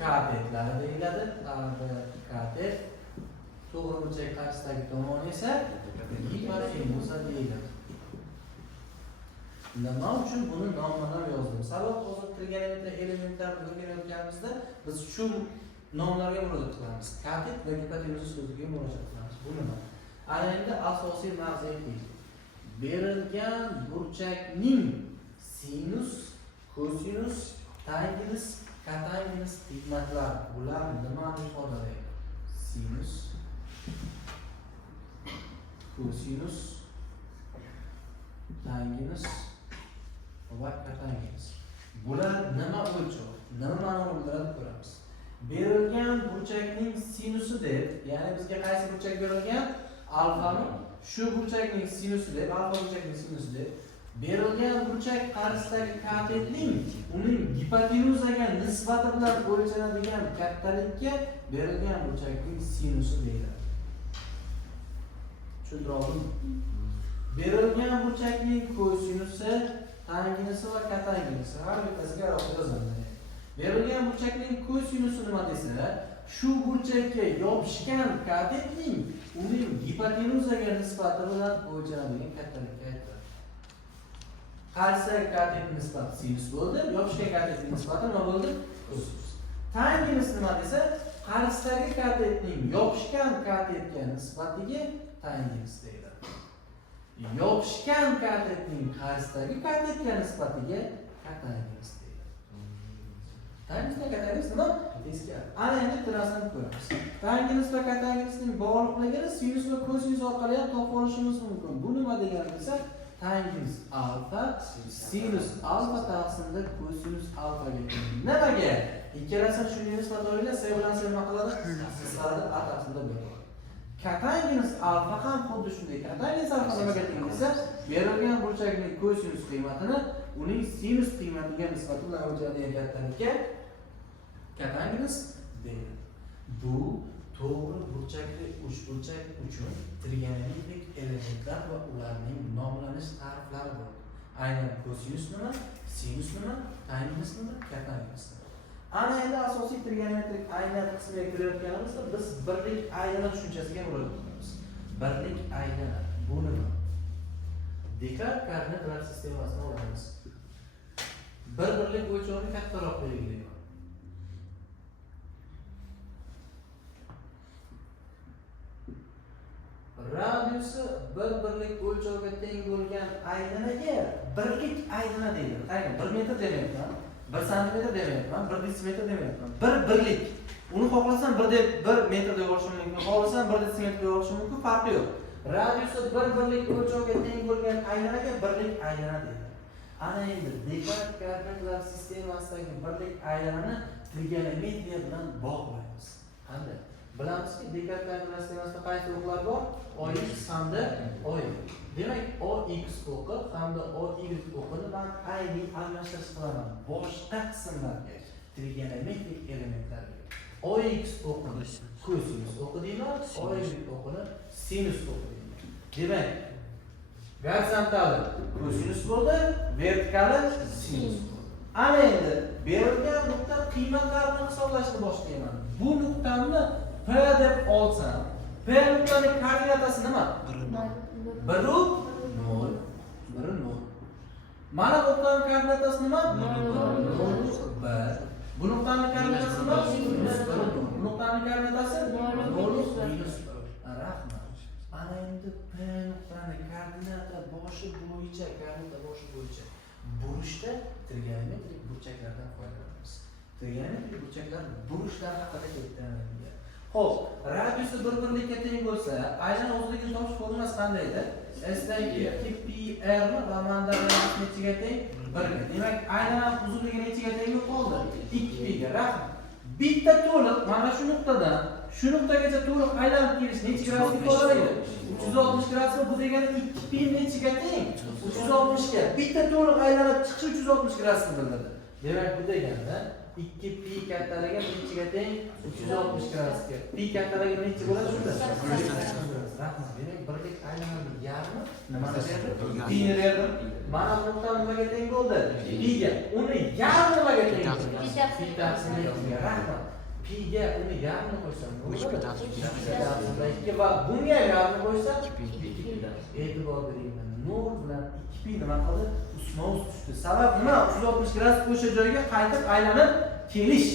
katetlari deyiladi. A, B, katet. to'g'ri burchak qarshisidagi tomoni esa gipotenuza deyiladi. Nima uchun buni nomlab yozdim? Sabab hozir trigonometriya elementlarini o'rganayotganimizda biz shu nomlarga murojaat qilamiz. Katet va gipotenuza so'ziga murojaat qilamiz. Bu nima? Ana endi asosiy mavzuga berilgan burchakning sinus, kosinus, tangens, kotangens qiymatlari bular nimani ifodalaydi? Sinus, kosinus, tangens va kotangens. Bular nima o'lchov? Nima ma'noni bildiradi ko'ramiz. Berilgan burchakning sinusi deb, ya'ni bizga qaysi burchak berilgan? Alfani. Shu burchakning sinusi deb, alfa burchakning sinusi deb berilgan burchak qarshisidagi katetning uning gipotenuzaga nisbati bilan o'lchanadigan kattalikka berilgan burchakning sinusi deyiladi. Tushuntirdimmi? Berilgan burchakning kosinusi, tangensi va kotangensi har bittasiga alohida yoziladi. Berilgan burchakning kosinusi nima desa, shu burchakka yopishgan katetning uning gipotenuzaga nisbati bilan o'lchanadigan kattalikka aytiladi. Qarshidagi katetning nisbati sinus bo'ldi, yopishgan katetning nisbati nima bo'ldi? Kosinus. Tangens nima desa, qarshidagi katetning yopishgan katetga nisbatiga tangens deyiladi. Yopishgan katetning qarshidagi katetga nisbatiga kotangens deyiladi. Tangens va kotangens nima? Teskari. Ana endi tirasin ko'ramiz. Tangens va kotangensning bog'liqligini sinus va kosinus orqali ham topib olishimiz mumkin. Bu nima degani desa, tangens alfa, sinus alfa taqsimda kosinus alfaga teng. Nimaga? Ikkalasini shunga nisbat o'yla, s bilan s nima qiladi? Qisqaradi, a taqsimda bo'ladi. Kotangens alfa ham xuddi shunday. Kotangens alfa nimaga teng desa, berilgan burchakning kosinus qiymatini uning sinus qiymatiga nisbati bilan o'lchanadigan kattalikka kotangens deyiladi. Bu to'g'ri burchakli uchburchak uchun trigonometrik elementlar va ularning nomlanish ta'riflari bor. Aynan kosinus nima, sinus nima, tangens nima, kotangens nima. Ana endi asosiy trigonometrik ayna qismiga kirayotganimizda biz birlik aylana tushunchasiga murojaat qilamiz. Birlik aylana bu nima? Descartes koordinatlar sistemasini olamiz. Bir birlik o'lchovni kattaroq belgilayman. Radiusi bir birlik o'lchovga teng bo'lgan aylanaga birlik aylana deydi. Aynan 1 metr demayapman, 1 santimetr demayapman, 1 detsimetr demayapman. Bir birlik. Uni xohlasan 1 metr deb olishim mumkin, xohlasan 1 detsimetr deb olishim mumkin, farqi yo'q. Radiusi bir birlik o'lchovga teng bo'lgan aylanaga birlik aylana deydi. Ana endi Descartes koordinatlar sistemasidagi birlik aylanani trigonometriya bilan bog'laymiz. Qanday? Bilamizki, Descartes koordinatlar sistemasida qaysi o'qlar bor? Ox hamda oy. Demak, ox o'qi hamda oy o'qini men ayni almashtirish qilaman. Boshqa qismlarga, trigonometrik elementlarga. Ox o'qini kosinus o'qi deyman, oy o'qini sinus o'qi deyman. Demak, gorizontal kosinus bo'ldi, vertikal sinus bo'ldi. Ana endi berilgan nuqta qiymatlarini hisoblashni boshlayman. Bu nuqtamni P deb olsam, P nuqtaning koordinatasi nima? 1 0 0. Mana bu nuqtaning koordinatasi nima? 1. Bu nuqtaning koordinatasi nima? Bu nuqtaning koordinatasi 0 rahmat. Ana endi P nuqtaning koordinata boshi bo'yicha, burishda trigonometrik burchaklardan foydalanamiz. Trigonometrik burchaklar burishlar haqida ketdi. Xo'p, radiusi bir birlikka teng bo'lsa, aylana o'zligini topish formulasi qanday edi? S-dan 2 pi r ni va mandarin nechiga teng? 1 ga. Demak, aylana uzunligi nechiga teng qoldi? 2 pi ga. Rahmat. Bitta to'liq mana shu nuqtadan shu nuqtagacha to'liq aylanib kelish necha gradus ifodalaydi? 360 gradus. Bu degani 2 pi nechiga teng? 360 ga. Bitta to'liq aylanib chiqishi 360 gradusni bildiradi. Demak, bu deganda 2 pi kattaligi nechiga teng? 360 gradusga. Pi kattaligi necha bo'ladi shunda? Rahmat. Demak, birlik aylanadi yarmi nimani berdi? Pi ni berdim. Mana bu nuqta nimaga teng bo'ldi? Pi ga. Uni yarmi nimaga teng bo'ldi? Pi taqsim 2 ga. Rahmat. Pi piga uni yarmini qo'ysam Uch pi taqsim. 2 va bunga yarmini qo'ysam 2 pi. e'tibor beringlar. 0 bilan 2 pi nima qildi? Ustma-ust tushdi. Sabab nima? 360 gradus o'sha joyga qaytib aylanib kelish.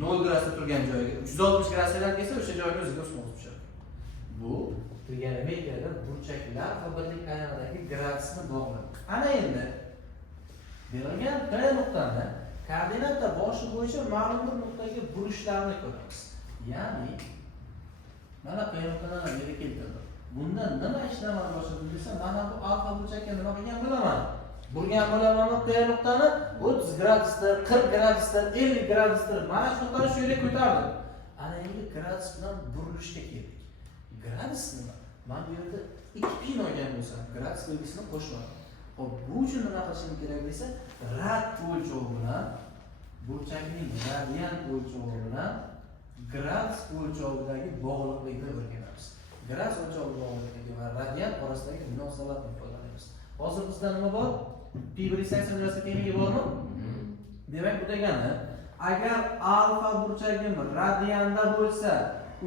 0 gradusda turgan joyga 360 gradusdan kelsa o'sha joyga o'ziga ustma-ust tushadi. Bu trigonometriyada burchaklar va birlik aylanadagi gradusni bog'lab. Ana endi berilgan P nuqtani koordinata boshi bo'yicha ma'lum bir nuqtaga burishlarni ko'ramiz. Ya'ni mana P nuqtadan yerga keltirdim. Bundan nima ishdan boshladi desa, mana bu alfa burchakka nima qilgan bilaman. Burgan bo'laman P nuqtani 30 gradusda, 40 gradusda, 50 gradusda mana shu nuqtani shu yerga ko'tardim. Ana endi gradus bilan burilishga keldik. Gradus nima? Men bu yerda 2 pi olgan bo'lsam, gradus belgisini qo'shmadim. Xo'p, bu uchun nima qilishim kerak desa, rad o'lchovi bilan burchakning radian o'lchovi bilan gradus o'lchovidagi bog'liqlikni o'rganamiz. Gradus o'lchovi bog'liqligi va radian orasidagi munosabatni qo'llanamiz. Hozir bizda nima bor? Pi 180 tengligi bormi? Demak, bu degani, agar alfa burchagim radianda bo'lsa,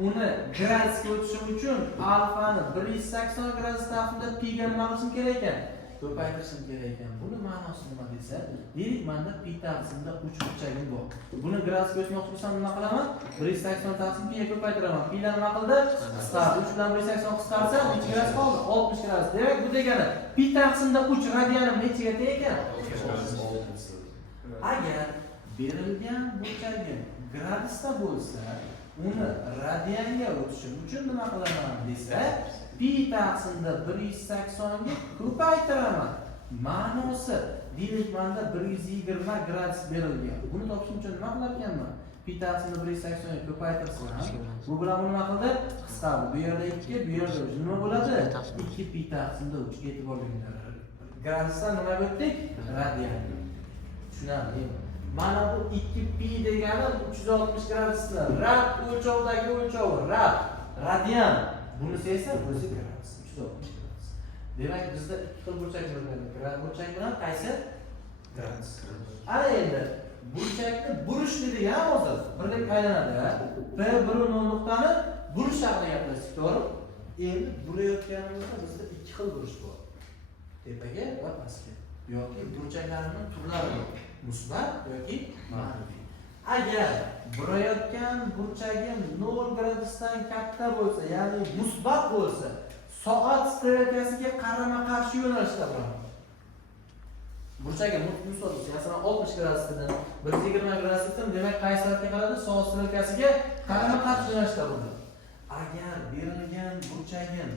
uni gradusga o'tishim uchun alfani 180 gradus taqsimda pi ga nima qilishim kerak ekan? Ko'paytirishim kerak ekan. Buni ma'nosi nima desa, demak menda pi taqsimda 3 burchagim bor. Buni gradusga o'tmoqchi bo'lsam nima qilaman? 180 taqsim pi ga ko'paytiraman. Pi lar nima qildi? Qisqardi. 3 bilan 180 qisqarsam necha gradus qoldi? 60 gradus. Demak, bu degani pi taqsimda 3 radianim nechaga teng ekan? Agar berilgan burchagim gradusda bo'lsa, uni radianga o'tishim uchun nima qilaman desa, pi taqsimda 180 ga ko'paytiraman. Ma'nosi, demak menda 120 gradus berilgan. Buni topishim uchun nima qilar ekanman? Pi taqsimda 180 ga ko'paytirsam, bu bilan nima qildi? Qisqardi. Bu yerda 2, bu yerda 3. Nima bo'ladi? 2 pi taqsimda 3. E'tiborlinglar. Gradusdan nima o'tdik? Radian. Tushunarlimi? Mana bu 2 pi degani 360 gradusni rad o'lchovidagi o'lchovi, radian. Bunisi esa o'zi gradus, 360 gradus. Demak, bizda ikki xil burchak bo'ladi. Gradus burchak bilan qaysi? Gradus. Ana endi burchakni burish dedik ham hozir. Birlik aylanadi. P1 nuqtani burish haqida gaplashdik, to'g'ri? Endi burayotganimizda bizda ikki xil burish bor. Tepaga va pastga. Yoki burchaklarning turlari bor. Musbat yoki manfiy. Agar burayotgan burchagim 0 gradusdan katta bo'lsa, ya'ni musbat bo'lsa, soat strelkasiga qarama-qarshi yo'nalishda bo'ladi. Burchagim musbat bo'lsa, masalan 60 gradusdan 120 gradusdan, demak qaysi tarafga qaradi? Soat strelkasiga qarama-qarshi yo'nalishda bo'ladi. Agar berilgan burchagim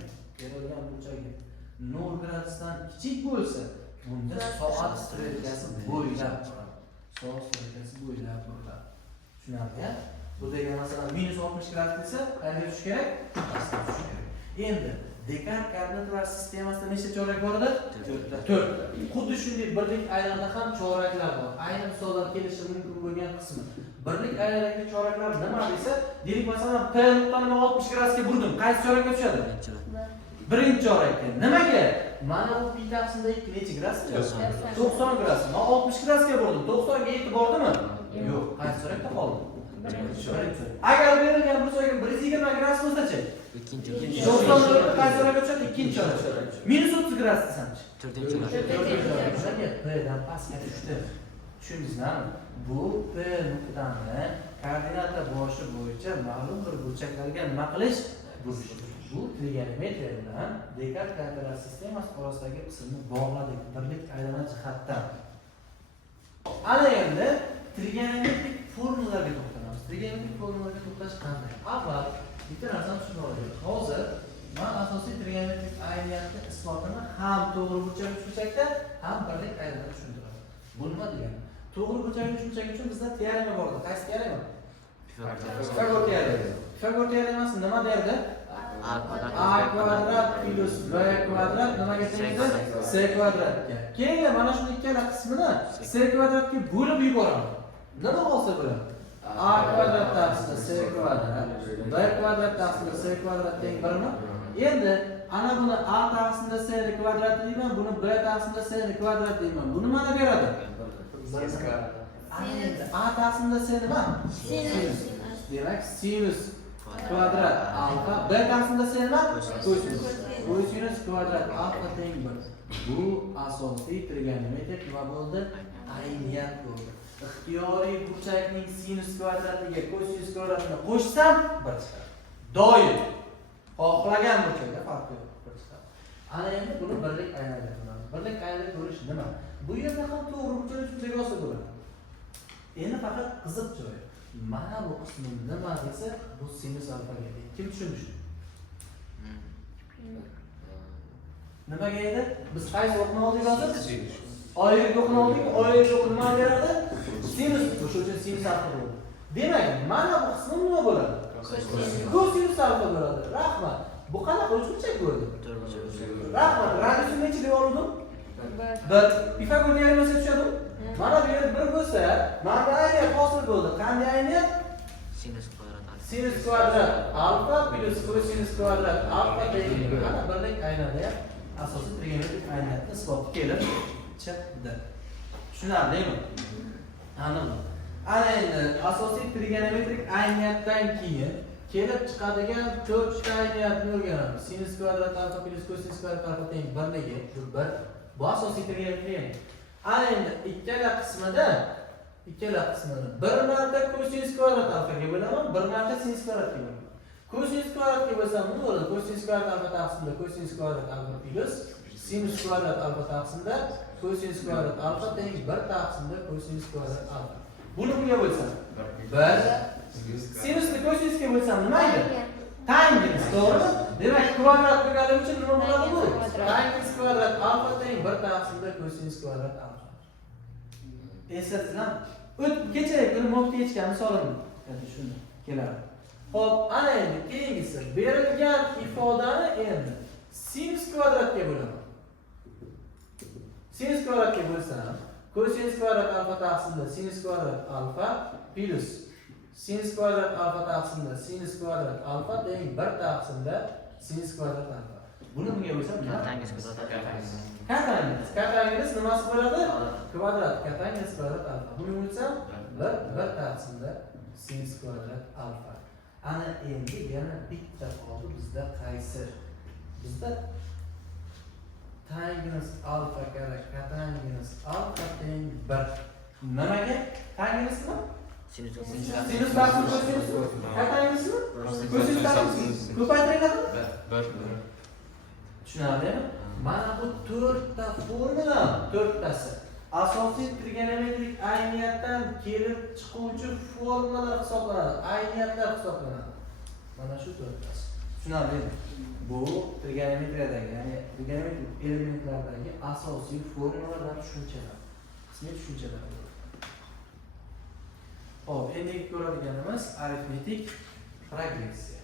0 gradusdan kichik bo'lsa, bunda soat strelkasi bo'ylab turadi. Soat strelkasi bo'ylab turadi. Tushunarli? Bu degani masalan -60 gradus desa, qayerga tushish kerak? Pastga tushish kerak. Endi Descartes koordinatalar sistemasida nechta chorak bor edi? 4. Xuddi shunday birlik aylanada ham choraklar bor. Ayni misollar kelishi mumkin bo'lgan qismi. Birlik aylanadagi choraklar nima desa, demak masalan P nuqtani 60 gradusga burdim. Qaysi chorakka tushadi? Birinchi chorakka. Nimaga? Mana bu pi taqsimda 2 necha gradus? 90 gradus. Men 60 gradusga burdim. 90 ga yetib bordimi? Yo'q. Qaysi chorakda qoldi? Agar berilgan burchagim 120 gradus bo'lsa-chi? Ikkinchi. 90 ga qaysi chorakka tushadi? Ikkinchi chorak. -30 gradus desamchi? To'rtinchi. P dan pastga tushdi. Tushundingizmi? Bu P nuqtani koordinata boshi bo'yicha ma'lum bir burchaklarga nima qilish? Burish. Bu trigonometriya bilan Descartes koordinata sistemasi orasidagi qismni bog'ladik birlik aylana jihatdan. Ana endi trigonometrik formulalarga to'xtalamiz. Trigonometrik formulalarga to'xtalish qanday? Avval bitta narsani tushunib olaylik. Hozir men asosiy trigonometrik aylanani isbotini ham to'g'ri burchak uchburchakda, ham birlik aylanada tushuntiraman. Bu nima degani? To'g'ri burchak uchburchak uchun bizda teorema bor. Qaysi teorema? Pifagor teoremasi. Pifagor teoremasi nima derdi? A kvadrat plus B kvadrat nimaga tengdir? C kvadratga. Keyin mana shu ikkala qismini C kvadratga bo'lib yuboramiz. Nima hosil bo'ladi? A kvadrat taqsimda C kvadrat, B kvadrat taqsimda C kvadrat teng 1mi? Endi ana buni A taqsimda C kvadrat deyman, buni B taqsimda C kvadrat deyman. Bu nimani beradi? A taqsimda C nima? demak sinus kvadrat alfa bir taqsimda nima? Kosinus. Kosinus kvadrat alfa teng 1. Bu asosiy trigonometrik nima bo'ldi? Ayniyat bo'ldi. Ixtiyoriy burchakning sinus kvadratiga kosinus kvadratini qo'shsam 1 chiqadi. Doim xohlagan burchakda farqi yo'q, 1 chiqadi. Ana endi buni birlik aynada ko'ramiz. Birlik aynada ko'rish nima? Bu yerda ham to'g'ri burchak yuzaga olsa bo'ladi. Endi faqat qiziq joyi. Mana bu qismi nima desa, bu sinus alfaga. Kim tushundi? Nimaga edi? Biz qaysi o'qni oldik hozir? Oylik o'qni oldik, oylik o'qni nima beradi? Sinus, o'sha uchun sinus alfa bo'ladi. Demak, mana bu qismi nima bo'ladi? Kosinus alfa bo'ladi. Rahmat. Bu qanaqa uchburchak bo'ldi? Rahmat. Radiusi necha deb oldim? 1. Pifagor teoremasi tushadi. Mana bu yerda 1 bo'lsa, mana ayniyat hosil bo'ldi. Qanday ayniyat? Sinus kvadrat alfa. Sinus kvadrat alfa plus kosinus kvadrat alfa teng. Mana birlik aynada asosiy trigonometrik ayniyatni isboti kelib chiqdi. Tushunarlimi? Aniq. Ana endi asosiy trigonometrik ayniyatdan keyin kelib chiqadigan 4 ta ayniyatni o'rganamiz. Sinus kvadrat alfa plus kosinus kvadrat alfa teng 1ligi, shu 1. Bu asosiy trigonometrik. Ana endi ikkala qismida bir marta kosinus kvadrat alfaga bo'laman, bir marta sinus kvadratga bo'laman. Kosinus kvadratga bo'lsam nima bo'ladi? Kosinus kvadrat alfa taqsimda kosinus kvadrat alfa plus sinus kvadrat alfa taqsimda kosinus kvadrat alfa teng 1 taqsimda kosinus kvadrat alfa. Buni bunga bo'lsam 1 sinusni kosinusga bo'lsam nima edi? Tangens, to'g'rimi? Demak, kvadrat bo'lganligi uchun nima bo'ladi bu? Tangens kvadrat alfa teng 1 taqsimda kosinus kvadrat alfa. Eslatizlar. Kechagi kuni mo'tga yechgan misolim endi shunda keladi. Xo'p, ana endi keyingisi berilgan ifodani endi sinus kvadratga bo'laman. Sinus kvadratga bo'lsam, kosinus kvadrat alfa taqsimda sinus kvadrat alfa plus sinus kvadrat alfa taqsimda sinus kvadrat alfa teng 1 taqsimda sinus kvadrat alfa. Buni bunga bo'lsam nima? Tangens kvadrat alfa. Katangens nimasi bo'ladi? Kvadrat, katangens kvadrat alfa. Buni bo'lsam 1 taqsimda sinus kvadrat alfa. Ana endi yana bitta qoldi bizda qaysi? Bizda tangens alfa kara katangens alfa teng 1. Nimaga? Tangens nima? Sinus taqsim kosinus. Katangens nima? Kosinus taqsim. Ko'paytiringlar. 1. Tushunarlimi? Mana bu 4 ta formula, 4 tasi asosiy trigonometrik ayniyatdan kelib chiquvchi formulalar hisoblanadi, ayniyatlar hisoblanadi. Mana shu 4 tasi. Tushunarlimi? Bu trigonometriyadagi, ya'ni trigonometrik elementlardagi asosiy formulalar va tushunchalar. Qismiy tushunchalar. Xo'p, endi ko'radiganimiz arifmetik progressiya.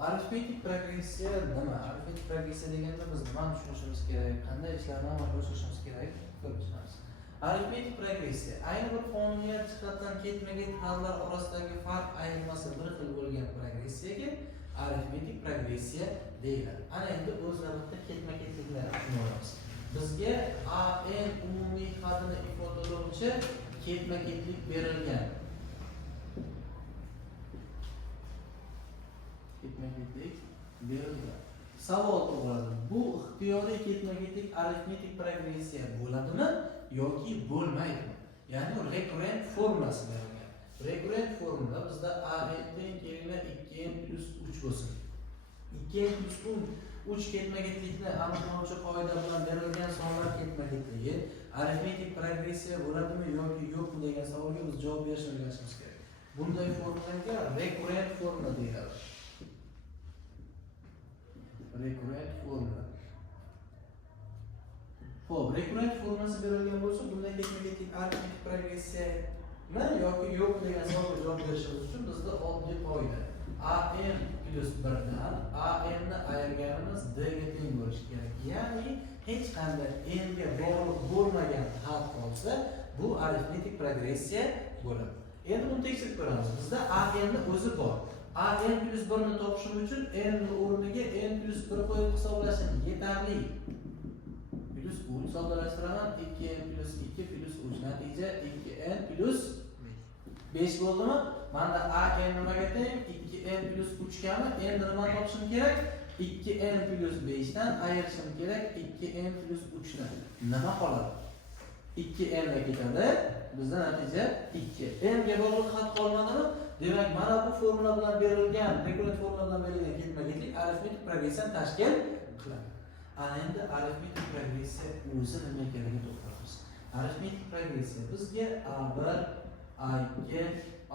Arifmetik progressiya nima? Arifmetik progressiya deganda biz nimani tushunishimiz kerak, qanday ishlarni amalga oshirishimiz kerak ko'p tushunamiz. Arifmetik progressiya ayni bir qonuniyat jihatdan ketma-ket hallar orasidagi farq ayirmasi bir xil bo'lgan progressiyaga arifmetik progressiya deyiladi. Ana endi o'z navbatida ketma-ketliklarni tushunamiz. Bizga AN umumiy hadini ifodalovchi ketma-ketlik berilgan. Ketma-ketlik berilgan. Savol tug'iladi. Bu ixtiyoriy ketma-ketlik arifmetik progressiya bo'ladimi yoki bo'lmaydimi? Ya'ni rekurrent formulasi berilgan. Rekurrent formula bizda AN teng kelinglar 2n plus 3 bo'lsin. 2n plus 3 ketma-ketlikni aniqlovchi qoida bilan berilgan sonlar ketma-ketligi arifmetik progressiya bo'ladimi yoki yo'qmi degan savolga biz javob berishni o'rganishimiz kerak. Bunday formulaga rekurrent formula deyiladi. Rekurrent formula. Xo'p, rekurrent formulasi berilgan bo'lsa, bunday ketma-ketlik arifmetik progressiya yoki yo'q degan savolga javob berishimiz uchun bizda oddiy qoida. AN plus 1 dan AN ni ayirganimiz D ga teng bo'lishi kerak. Ya'ni hech qanday n ga bog'liq bo'lmagan had qolsa, bu arifmetik progressiya bo'ladi. Endi buni tekshirib ko'ramiz. Bizda AN ni o'zi bor. A n plus 1 ni topishim uchun n ni o'rniga n plus 1 qo'yib hisoblashim yetarli. Plus 3 soddalashtiraman. 2n plus 2 plus 3 natija 2n plus 5 bo'ldimi? Menda a n nimaga teng? 2n plus 3 gami n ni nima topishim kerak? 2n plus 5 dan ayirishim kerak 2n plus 3 dan. Nima qoladi? 2n ga ketadi. Bizda natija 2. n ga bog'liq xat qolmadimi? Demak, mana bu formula bilan berilgan, rekord formula bilan berilgan ketma-ketlik arifmetik progressiyani tashkil qiladi. Ana endi arifmetik progressiya o'zi nima ekaniga to'xtalamiz. Arifmetik progressiya bizga A1, A2,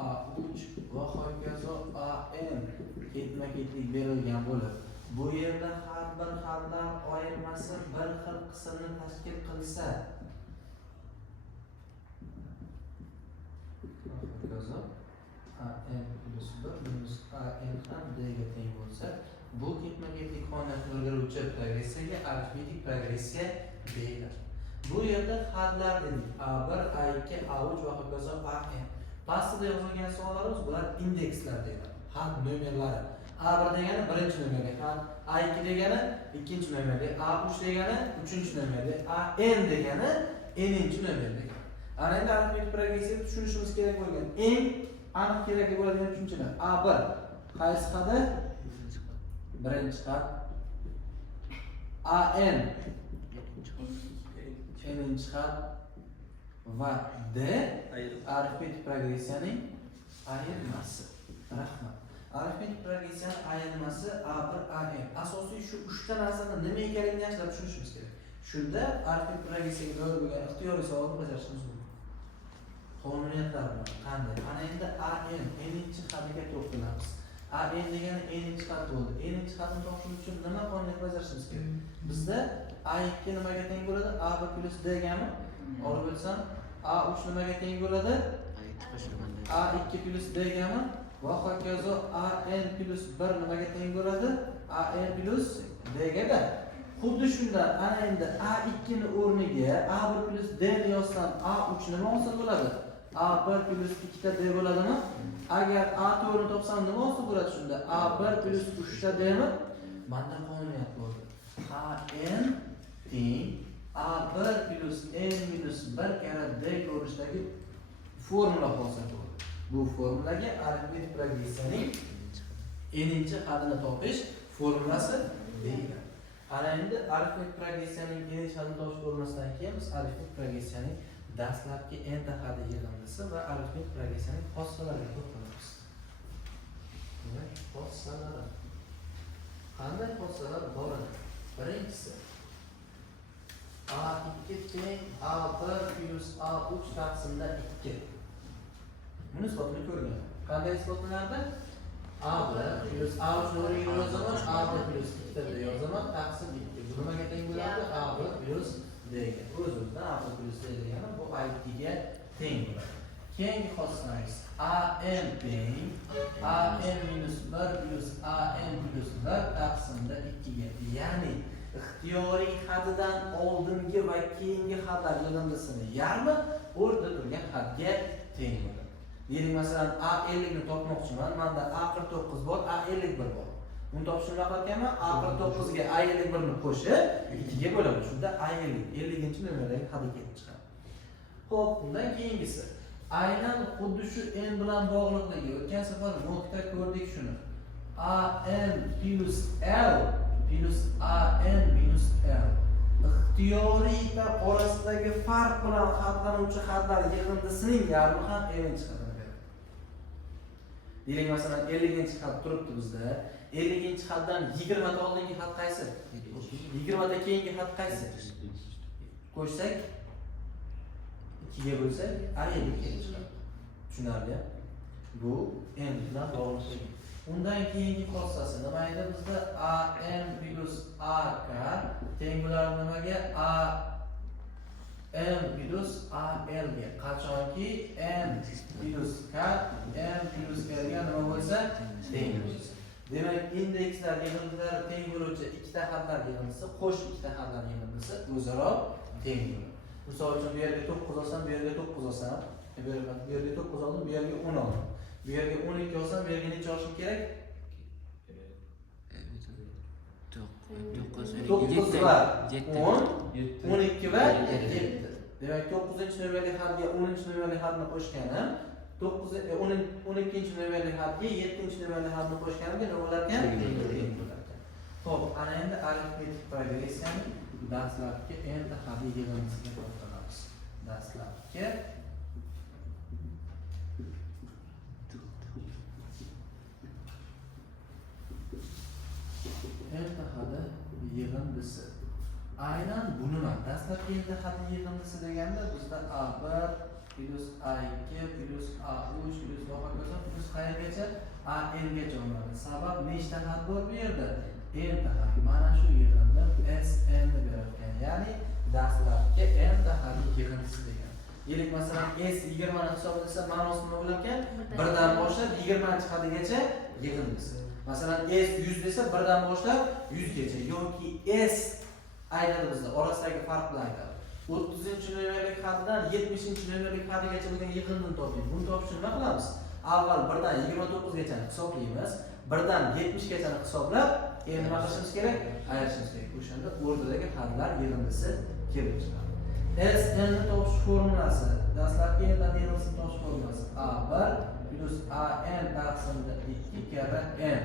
A3 va hokazo An ketma-ketlik berilgan bo'lib, bu yerda har bir xatlar ayirmasi bir xil qismni tashkil qilsa, hokazo An plus 1 minus An ham D ga teng bo'lsa, bu ketma-ketlik holatni o'rganuvchi progressiyaga arifmetik progressiya deyiladi. Bu yerda xatlar dedik A1, A2, A3 va hokazo An. Pastda yozilgan sonlarimiz bular indekslar deyiladi. Xat nomerlari. A1 degani birinchi nomerli xat, A2 degani ikkinchi nomerli, A3 degani uchinchi nomerli, An degani n'inchi nomerli. Ana endi arifmetik progressiyani tushunishimiz kerak bo'lgan eng aniq kerak bo'ladigan tushunchalar. A1 qaysi xati? Birinchi xat. An n'inchi xat va D arifmetik progressiyaning ayirmasi. Rahmat. Arifmetik progressiyaning ayirmasi A1, An. Asosiy shu 3 ta narsani nima ekanligini yaxshilab tushunishimiz kerak. Shunda arifmetik progressiyaga doir bo'lgan ixtiyoriy savolni bajarishimiz mumkin. Qonuniyatlar qanday? Ana endi An n'inchi xatiga to'xtalamiz. An degani n'inchi xat bo'ldi. N'inchi xatni topishimiz uchun nima qonuniyat bajarishimiz kerak? Bizda A2 nimaga teng bo'ladi? A1 plus D gami. Olib o'tsam, A3 nimaga teng bo'ladi? A2 plus D gami va hokazo An plus 1 nimaga teng bo'ladi? An plus D ga. Xuddi shundan ana endi A2 ni o'rniga A1 plus D ni yozsam, A3 nima hosil bo'ladi? A1 plus 2 ta D bo'ladimi? Agar A4 ni topsam nima hosil bo'ladi shunda? A1 plus 3 ta D mi? Menda qonuniyat bo'ldi. An teng A1 plus n minus 1 karra D ko'rishdagi formula hosil bo'ldi. Bu formulaga arifmetik progressiyaning n'inchi xatini topish formulasi deyiladi. Ana endi arifmetik progressiyaning n'inchi xatini topish formulasidan keyin biz arifmetik progressiyaning dastlabki n ta xati yig'indisi va arifmetik progressiyaning xossalariga to'xtalamiz. Xossalar. Qanday xossalar bor edi? Birinchisi A2 teng A1 plus A3 taqsimda 2. Buni isbotini ko'rgan. Qanday isbotlanadi? A1 plus A3 ni o'rniga yozaman, A1 plus 2 ta D yozaman, taqsim 2. Bu nimaga teng bo'ladi? A1 plus D ga. O'z-o'zidan A1 plus D degani bu A2 ga teng bo'ladi. Keyingi xossamiz An teng An minus 1 plus An plus 1 taqsimda 2 ga. Ya'ni ixtiyoriy xatidan oldingi va keyingi xatlar yig'indisini yarmi o'rtada turgan xatga teng bo'ladi. Deylik, masalan, A50 ni topmoqchiman. Menda A49 bor, A51 bor. Uni topishni qilyapman. A49 ga A51 ni qo'shib 2 ga bo'laman. Shunda A50, 50-chi nomerdagi xatga kelib chiqadi. Xo'p, undan keyingisi aynan xuddi shu n bilan bog'liqligi. O'tgan safar nokta ko'rdik shuni. An plus L plus An minus L. Ixtiyoriylar orasidagi farq bilan xatlanuvchi xatlar yig'indisining yarmi ham n'inchi xatini beradi. Deylik, masalan, 50-chi xat turibdi bizda. 50-chi xatdan 20 ta oldingi xat qaysi? 20 ta keyingi xat qaysi? Qo'shsak 2 ga bo'lsak A50 kelib chiqadi. Tushunarli? Bu n bilan bog'liq. Undan keyingi xossasi nima edi bizda? An plus Ak teng bo'ladi nimaga? An plus Al ga. Qachonki n plus k n plus l ga nima bo'lsa teng bo'lsa. Demak, indekslar yig'indilari teng bo'luvchi ikkita xatlar yig'indisi, qo'sh ikkita xatlar yig'indisi o'zaro teng bo'ladi. Misol uchun bu yerga 9 olsam, bu yerga 9 olsam, bu yerga 9 oldim, bu yerga 10 oldim. Bu yerga 12 olsam, bu yerga necha olishim kerak? 9 va 10, 12 va 7. Demak, 9-nomerli xatga 10-nomerli xatni qo'shganim, 12-nomerli xatga 7-nomerli xatni qo'shganimga nima bo'lar ekan? Teng bo'lar ekan. Xo'p, ana endi arifmetik progressiyaning dastlabki endi haddiy yig'indisiga to'xtalamiz. Dastlabki hadi yig'indisi. Aynan bu nima? Dastlabki hadi yig'indisi deganda bizda A1 plus A2 plus A3 plus va hokazo plus qayergacha AN gacha bo'ladi. Sabab nechta xat bor bu yerda? N ta xat. Mana shu yig'inda SN ni berar ekan. Ya'ni dastlabki N ta xat yig'indisi degan. Demak, masalan, S 20 ni hisoblasa ma'nosi nima bo'lar ekan? 1 dan boshlab 20 xatgacha yig'indisi. Masalan, S 100 desa 1 dan boshlab 100 gacha yoki S aytadi bizda orasidagi farq bilan aytadi. 30-nomerli xatdan 70-nomerli xatgacha bo'lgan yig'indini toping. Buni topish uchun nima qilamiz? Avval 1 dan 29 gacha hisoblaymiz. 1 dan 70 gacha hisoblab, endi nima qilishimiz kerak? Ayirishimiz kerak. O'shanda o'rtadagi xatlar yig'indisi kelib chiqadi. SN ni topish formulasi, dastlabki endan yig'indisini topish formulasi A1 plus AN taqsimda 2 karra N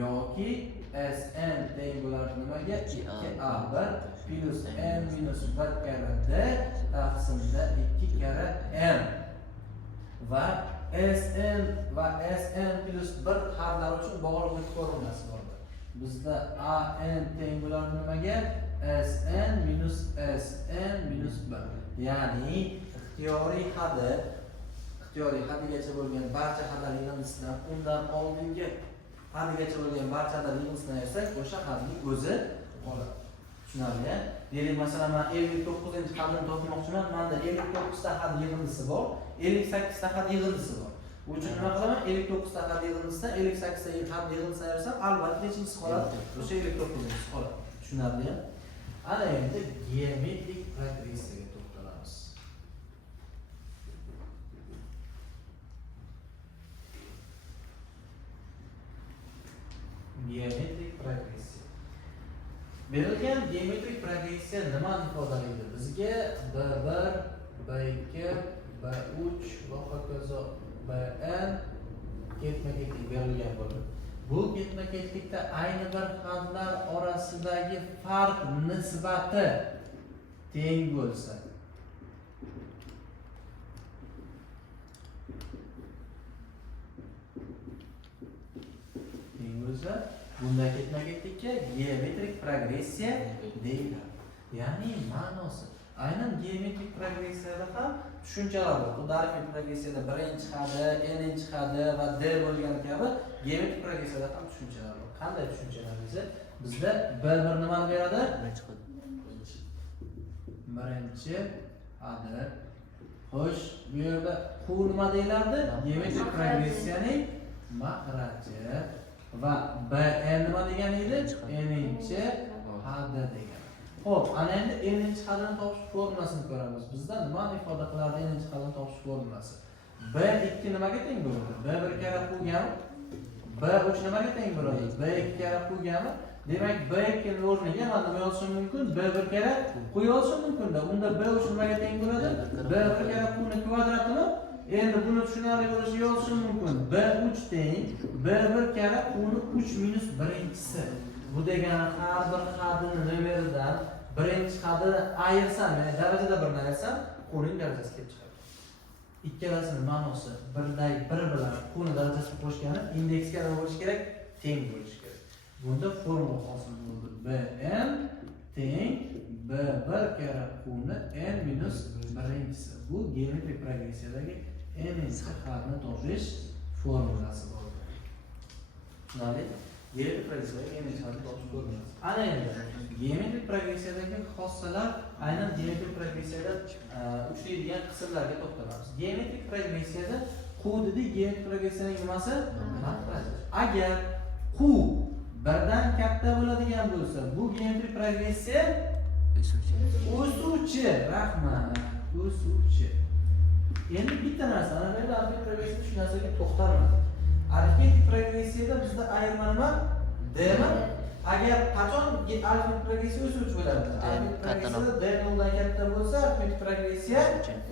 yoki SN teng bo'ladi nimaga? 2A1 plus N minus 1 karra D taqsimda 2 karra N va SN va SN plus 1 harflar uchun bog'liqlik formulasi bor. Bizda AN teng bo'ladi nimaga? SN minus SN minus 1. Ya'ni ixtiyoriy hadigacha bo'lgan barcha hadlar yig'indisidan undan oldingi hadigacha bo'lgan barcha hadlar yig'indisidan ayirsak, o'sha hadning o'zi qoladi. Tushunarli? Deylik, masalan, men 59-hadni topmoqchiman. Menda 59 ta had yig'indisi bor, 58 ta had yig'indisi bor. Bu uchun nima qilaman? 59 ta had yig'indisidan 58 ta had yig'indisini ayirsam, albatta nechinchisi qoladi? O'sha 59-inchisi qoladi. Tushunarli? Ana endi geometrik progressiyaga to'xtalamiz. Geometrik progressiya. Berilgan geometrik progressiya nimani ifodalaydi? Bizga B1, B2, B3 va hokazo Bn ketma-ketlik berilgan bo'ladi. Bu ketma-ketlikda ayni bir xatlar orasidagi farq nisbati teng bo'lsa, bunday ketma-ketlikka geometrik progressiya deyiladi. Ya'ni ma'nosi aynan geometrik progressiyada ham tushunchalar bor. Xuddi arifmetik progressiyada birinchi hadi, n'inchi hadi va d bo'lgan kabi geometrik progressiyada ham tushunchalar bor. Qanday tushunchalar desa, bizda B1 nimani beradi? Birinchi hadi. Xo'sh, bu yerda Q nima deyilardi? Geometrik progressiyaning maxraji va Bn nima degan edi? N'inchi hadi degan. Xo'p, ana endi n'inchi hadini topish formulasini ko'ramiz. Bizda nimani ifoda qiladi n'inchi hadini topish formulasi? B2 nimaga teng bo'ladi? B1 karra Q'gami? B3 nimaga teng bo'ladi? B2 karra Q'gami? Demak, B2 ning o'rniga mana nima yozishim mumkin? B1 karra Q yozishim mumkin-da. Unda B3 nimaga teng bo'ladi? B1 karra Q ning kvadratimi? Endi buni tushunarli bo'lishiga yozishim mumkin. B3 teng B1 karra Q ning 3 minus birinchisi. Bu degani har bir hadini nomeridan birinchi hadini ayirsam, ya'ni darajada birini ayirsam, Q ning darajasi kelib chiqadi. Ikkalasining ma'nosi birday bir bilan Q ning darajasini qo'shgani indeksga nima bo'lishi kerak? Teng bo'lishi kerak. Bunda formula hosil bo'ldi. Bn teng B1 karra Q ning n minus birinchisi. Bu geometrik progressiyadagi n'inchi hadni topish formulasi bo'ldi. Tushunarli? Geometrik progressiyadagi n'inchi hadni topish formulasi. Ana endi geometrik progressiyadagi xossalar aynan geometrik progressiyada uchraydigan qismlarga to'xtalamiz. Geometrik progressiyada Q dedi, geometrik progressiyaning nimasi? Maxraji. Agar Q birdan katta bo'ladigan bo'lsa, bu geometrik progressiya o'suvchi. Rahmat. O'suvchi. Endi bitta narsa, ana bu geometrik progressiya shu narsaga to'xtalmadi. Arifmetik progressiyada bizda ayirma nima? Dmi? Agar qachon arifmetik progressiya o'suvchi bo'ladi? Arifmetik progressiyada d noldan katta bo'lsa, arifmetik progressiya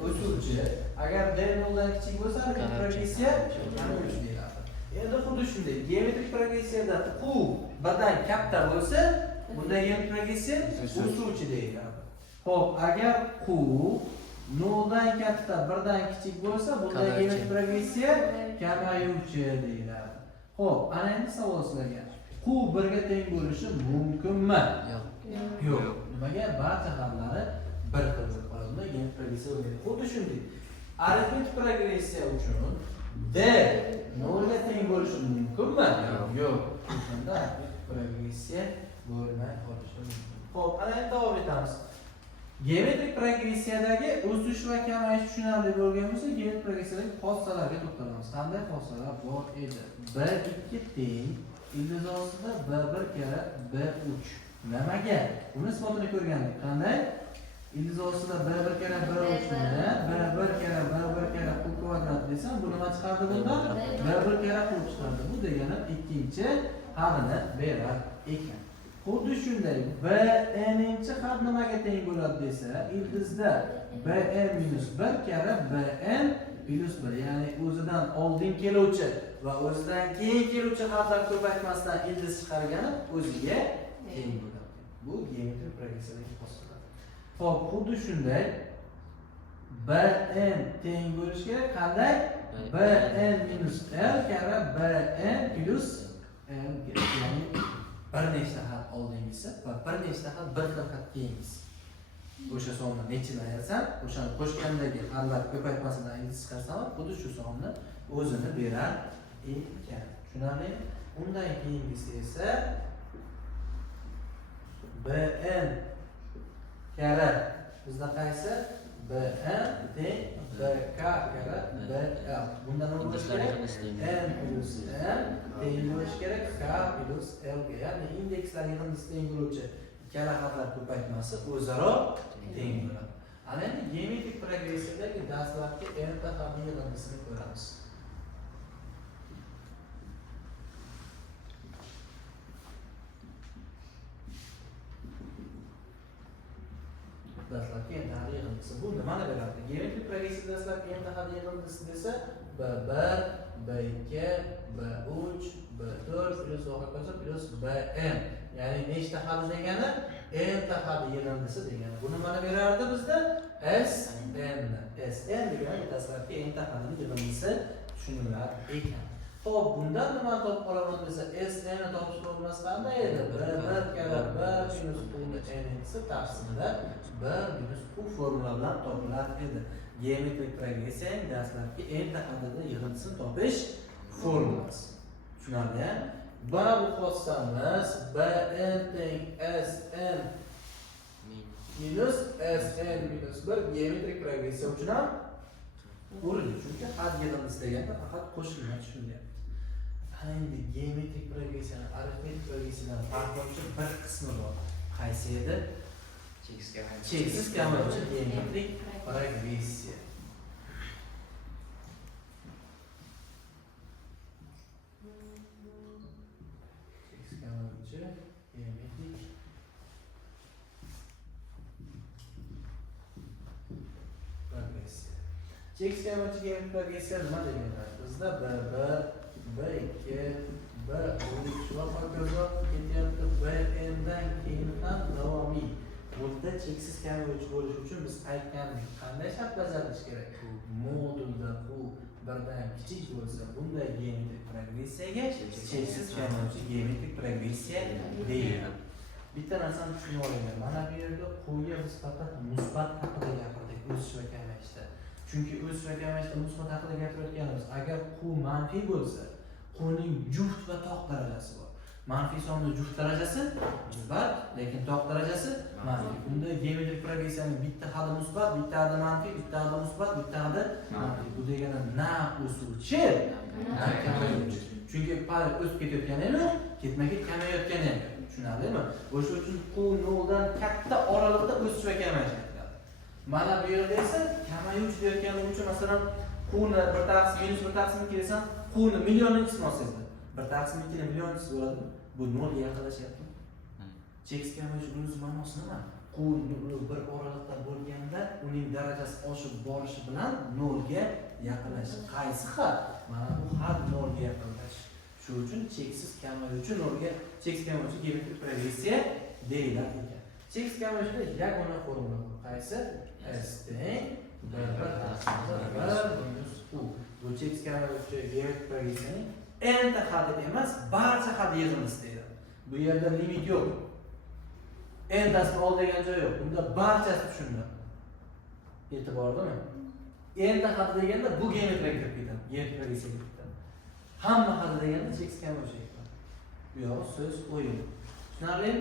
o'suvchi. Agar d noldan kichik bo'lsa, arifmetik progressiya kamayuvchi deyiladi. Endi xuddi shunday, geometrik progressiyada q birdan katta bo'lsa, bunda geometrik progressiya o'suvchi deyiladi. Xo'p, agar q noldan katta, birdan kichik bo'lsa, bunda geometrik progressiya kamayuvchi deyiladi. Xo'p, ana endi savol sizlarga. Q birga teng bo'lishi mumkinmi? Yo'q. Nimaga? Barcha xatlari bir xil qoladi. Geometrik progressiya bo'lmaydi. Xuddi shunday. Arifmetik progressiya uchun d nolga teng bo'lishi mumkinmi? Yo'q. Shunda arifmetik progressiya bo'lmay qolishi mumkin. Xo'p, ana endi davom etamiz. Geometrik progressiyadagi o'sish va kamayish tushunarli bo'lgan bo'lsa, geometrik progressiyadagi xossalarga to'xtalamiz. Qanday xossalar bor edi? B2 teng ildiz ostida B1 kara B3. Nimaga? Buni isbotini ko'rgandik. Qanday? Ildiz ostida B1 kara B3 ni B1 kara B1 kara q kvadrat desam, bu nima chiqardi bundan? B1 kara q chiqardi. Bu degani ikkinchi hadini berar ekan. Xuddi shunday bn-chi had nimaga teng bo'ladi desa, ildizda bn minus 1 kara bn plus 1, ya'ni o'zidan oldin keluvchi va o'zidan keyin keluvchi hadlar ko'paytmasdan ildiz chiqargani o'ziga teng bo'ladi. Bu geometrik progressiyadagi xossalar. Xo'p, xuddi shunday bn teng bo'lishi kerak. Qanday? bn minus l kara bn plus l, ya'ni bir nechta had oldingisi va bir nechta had bir xil had keyingisi. O'sha sonni nechidan ayirsan, o'shani qo'shgandagi hadlar ko'paytmasidan ildiz chiqarsam, xuddi shu sonni o'zini berar ekan. Tushunarlimi? Undan keyingisi esa bn kara bizda qaysi? bn teng bk kara bl. Bunda nima bo'lishi kerak? n plus n teng bo'lishi kerak k plus l ga. Ya'ni indekslar yig'indisi teng bo'luvchi ikkala hadlar ko'paytmasi o'zaro teng bo'ladi. Ana endi geometrik progressiyadagi dastlabki n ta hadning yig'indisini ko'ramiz. Dastlabki n ta had yig'indisi bu nimani beradi? Geometrik progressiyada dastlabki n ta had yig'indisi desa b1, b2, b3, b4 plus hokazo plus bn. Ya'ni nechta had degani? N ta had yig'indisi degani. Bu nimani berardi bizda? Sn. Sn degani dastlabki n ta hadning yig'indisi tushunilar ekan. Xo'p, bundan nima topib qolaman desa, Sn ni topish bo'lmas qanday edi? B1 kara b minus q ni n-si taqsimida b minus q formula bilan topilar edi. Geometrik progressiyaning dastlabki n ta hadini yig'indisini topish formulasi. Tushunarli? Mana bu xossamiz bn teng sn minus sn minus 1 geometrik progressiya uchun ham o'rinli. Chunki had yig'indisi deganda faqat qo'shilma tushunilyapti. Endi geometrik progressiyani arifmetik progressiyadan farqlovchi bir qismi bor. Qaysi edi? Cheksiz kamayuvchi geometrik progressiya. Cheksiz kamayuvchi geometrik progressiya nima deganlar? Bizda b1, b2, b3 va hokazo ketyapti. bn-dan keyin ham davomiy. Burada cheksiz kamayuvchi bo'lish uchun biz aytgandik, qanday shart bajarish kerak? Modulda bu birdan kichik bo'lsa, bunday geometrik progressiyaga cheksiz kamayuvchi geometrik progressiya deyiladi. Bitta narsani tushunib olinglar. Mana bu yerda qo'yga biz faqat musbat haqida gapirdik, o'sish va kamayishda. Chunki o'sish va kamayishda musbat haqida gapirayotganimiz, agar q manfiy bo'lsa, qning juft va toq darajasi bor. Manfiy sonning juft darajasi musbat, lekin toq darajasi manfiy. Bunda geometrik progressiyaning bitta hadi musbat, bitta hadi manfiy, bitta hadi musbat, bitta hadi manfiy. Bu degani na o'suvchi, na kamayuvchi. Chunki pari o'sib ketayotgani ham yo'q, ketma-ket kamayayotgani ham yo'q. Tushunarlimi? O'sha uchun q noldan katta oralig'ida o'sish va kamayish ketiladi. Mana bu yerda esa kamayuvchi deyotganim uchun, masalan, q ni 1 taqsim minus 1 taqsim desam, quvni millionninchisi olsangiz, 1 taqsim 2 ni millionninchisi bo'ladimi? Bu 0 ga yaqinlashyapti. Cheks kamayush o'z ma'nosi nima? Quv bir oralikda bo'lganda uning darajasi oshib borishi bilan 0 ga yaqinlashish. Qaysi xat? Mana bu xat 0 ga yaqinlashish. Shuning uchun cheksiz kamayuvchi 0 ga cheks kamayuvchi geometrik progressiya deyilar ekan. Cheks kamayishda yagona formula bor. Qaysi? S teng 1 minus u. Bu cheks kamayuvchi geometrik progressiyaning enta xati emas, barcha xat yig'indisi deydi. Bu yerda limit yo'q. Entasini ol degan joy yo'q. Bunda barchasi tushunadi. E'tibordami? Enta xati deganda bu geometriyaga kirib ketadi. Geometrik progressiyaga kirib ketadi. Hamma xati deganda cheks kamayuvchi. Bu yo'q, so'z o'yin. Tushunarlimi?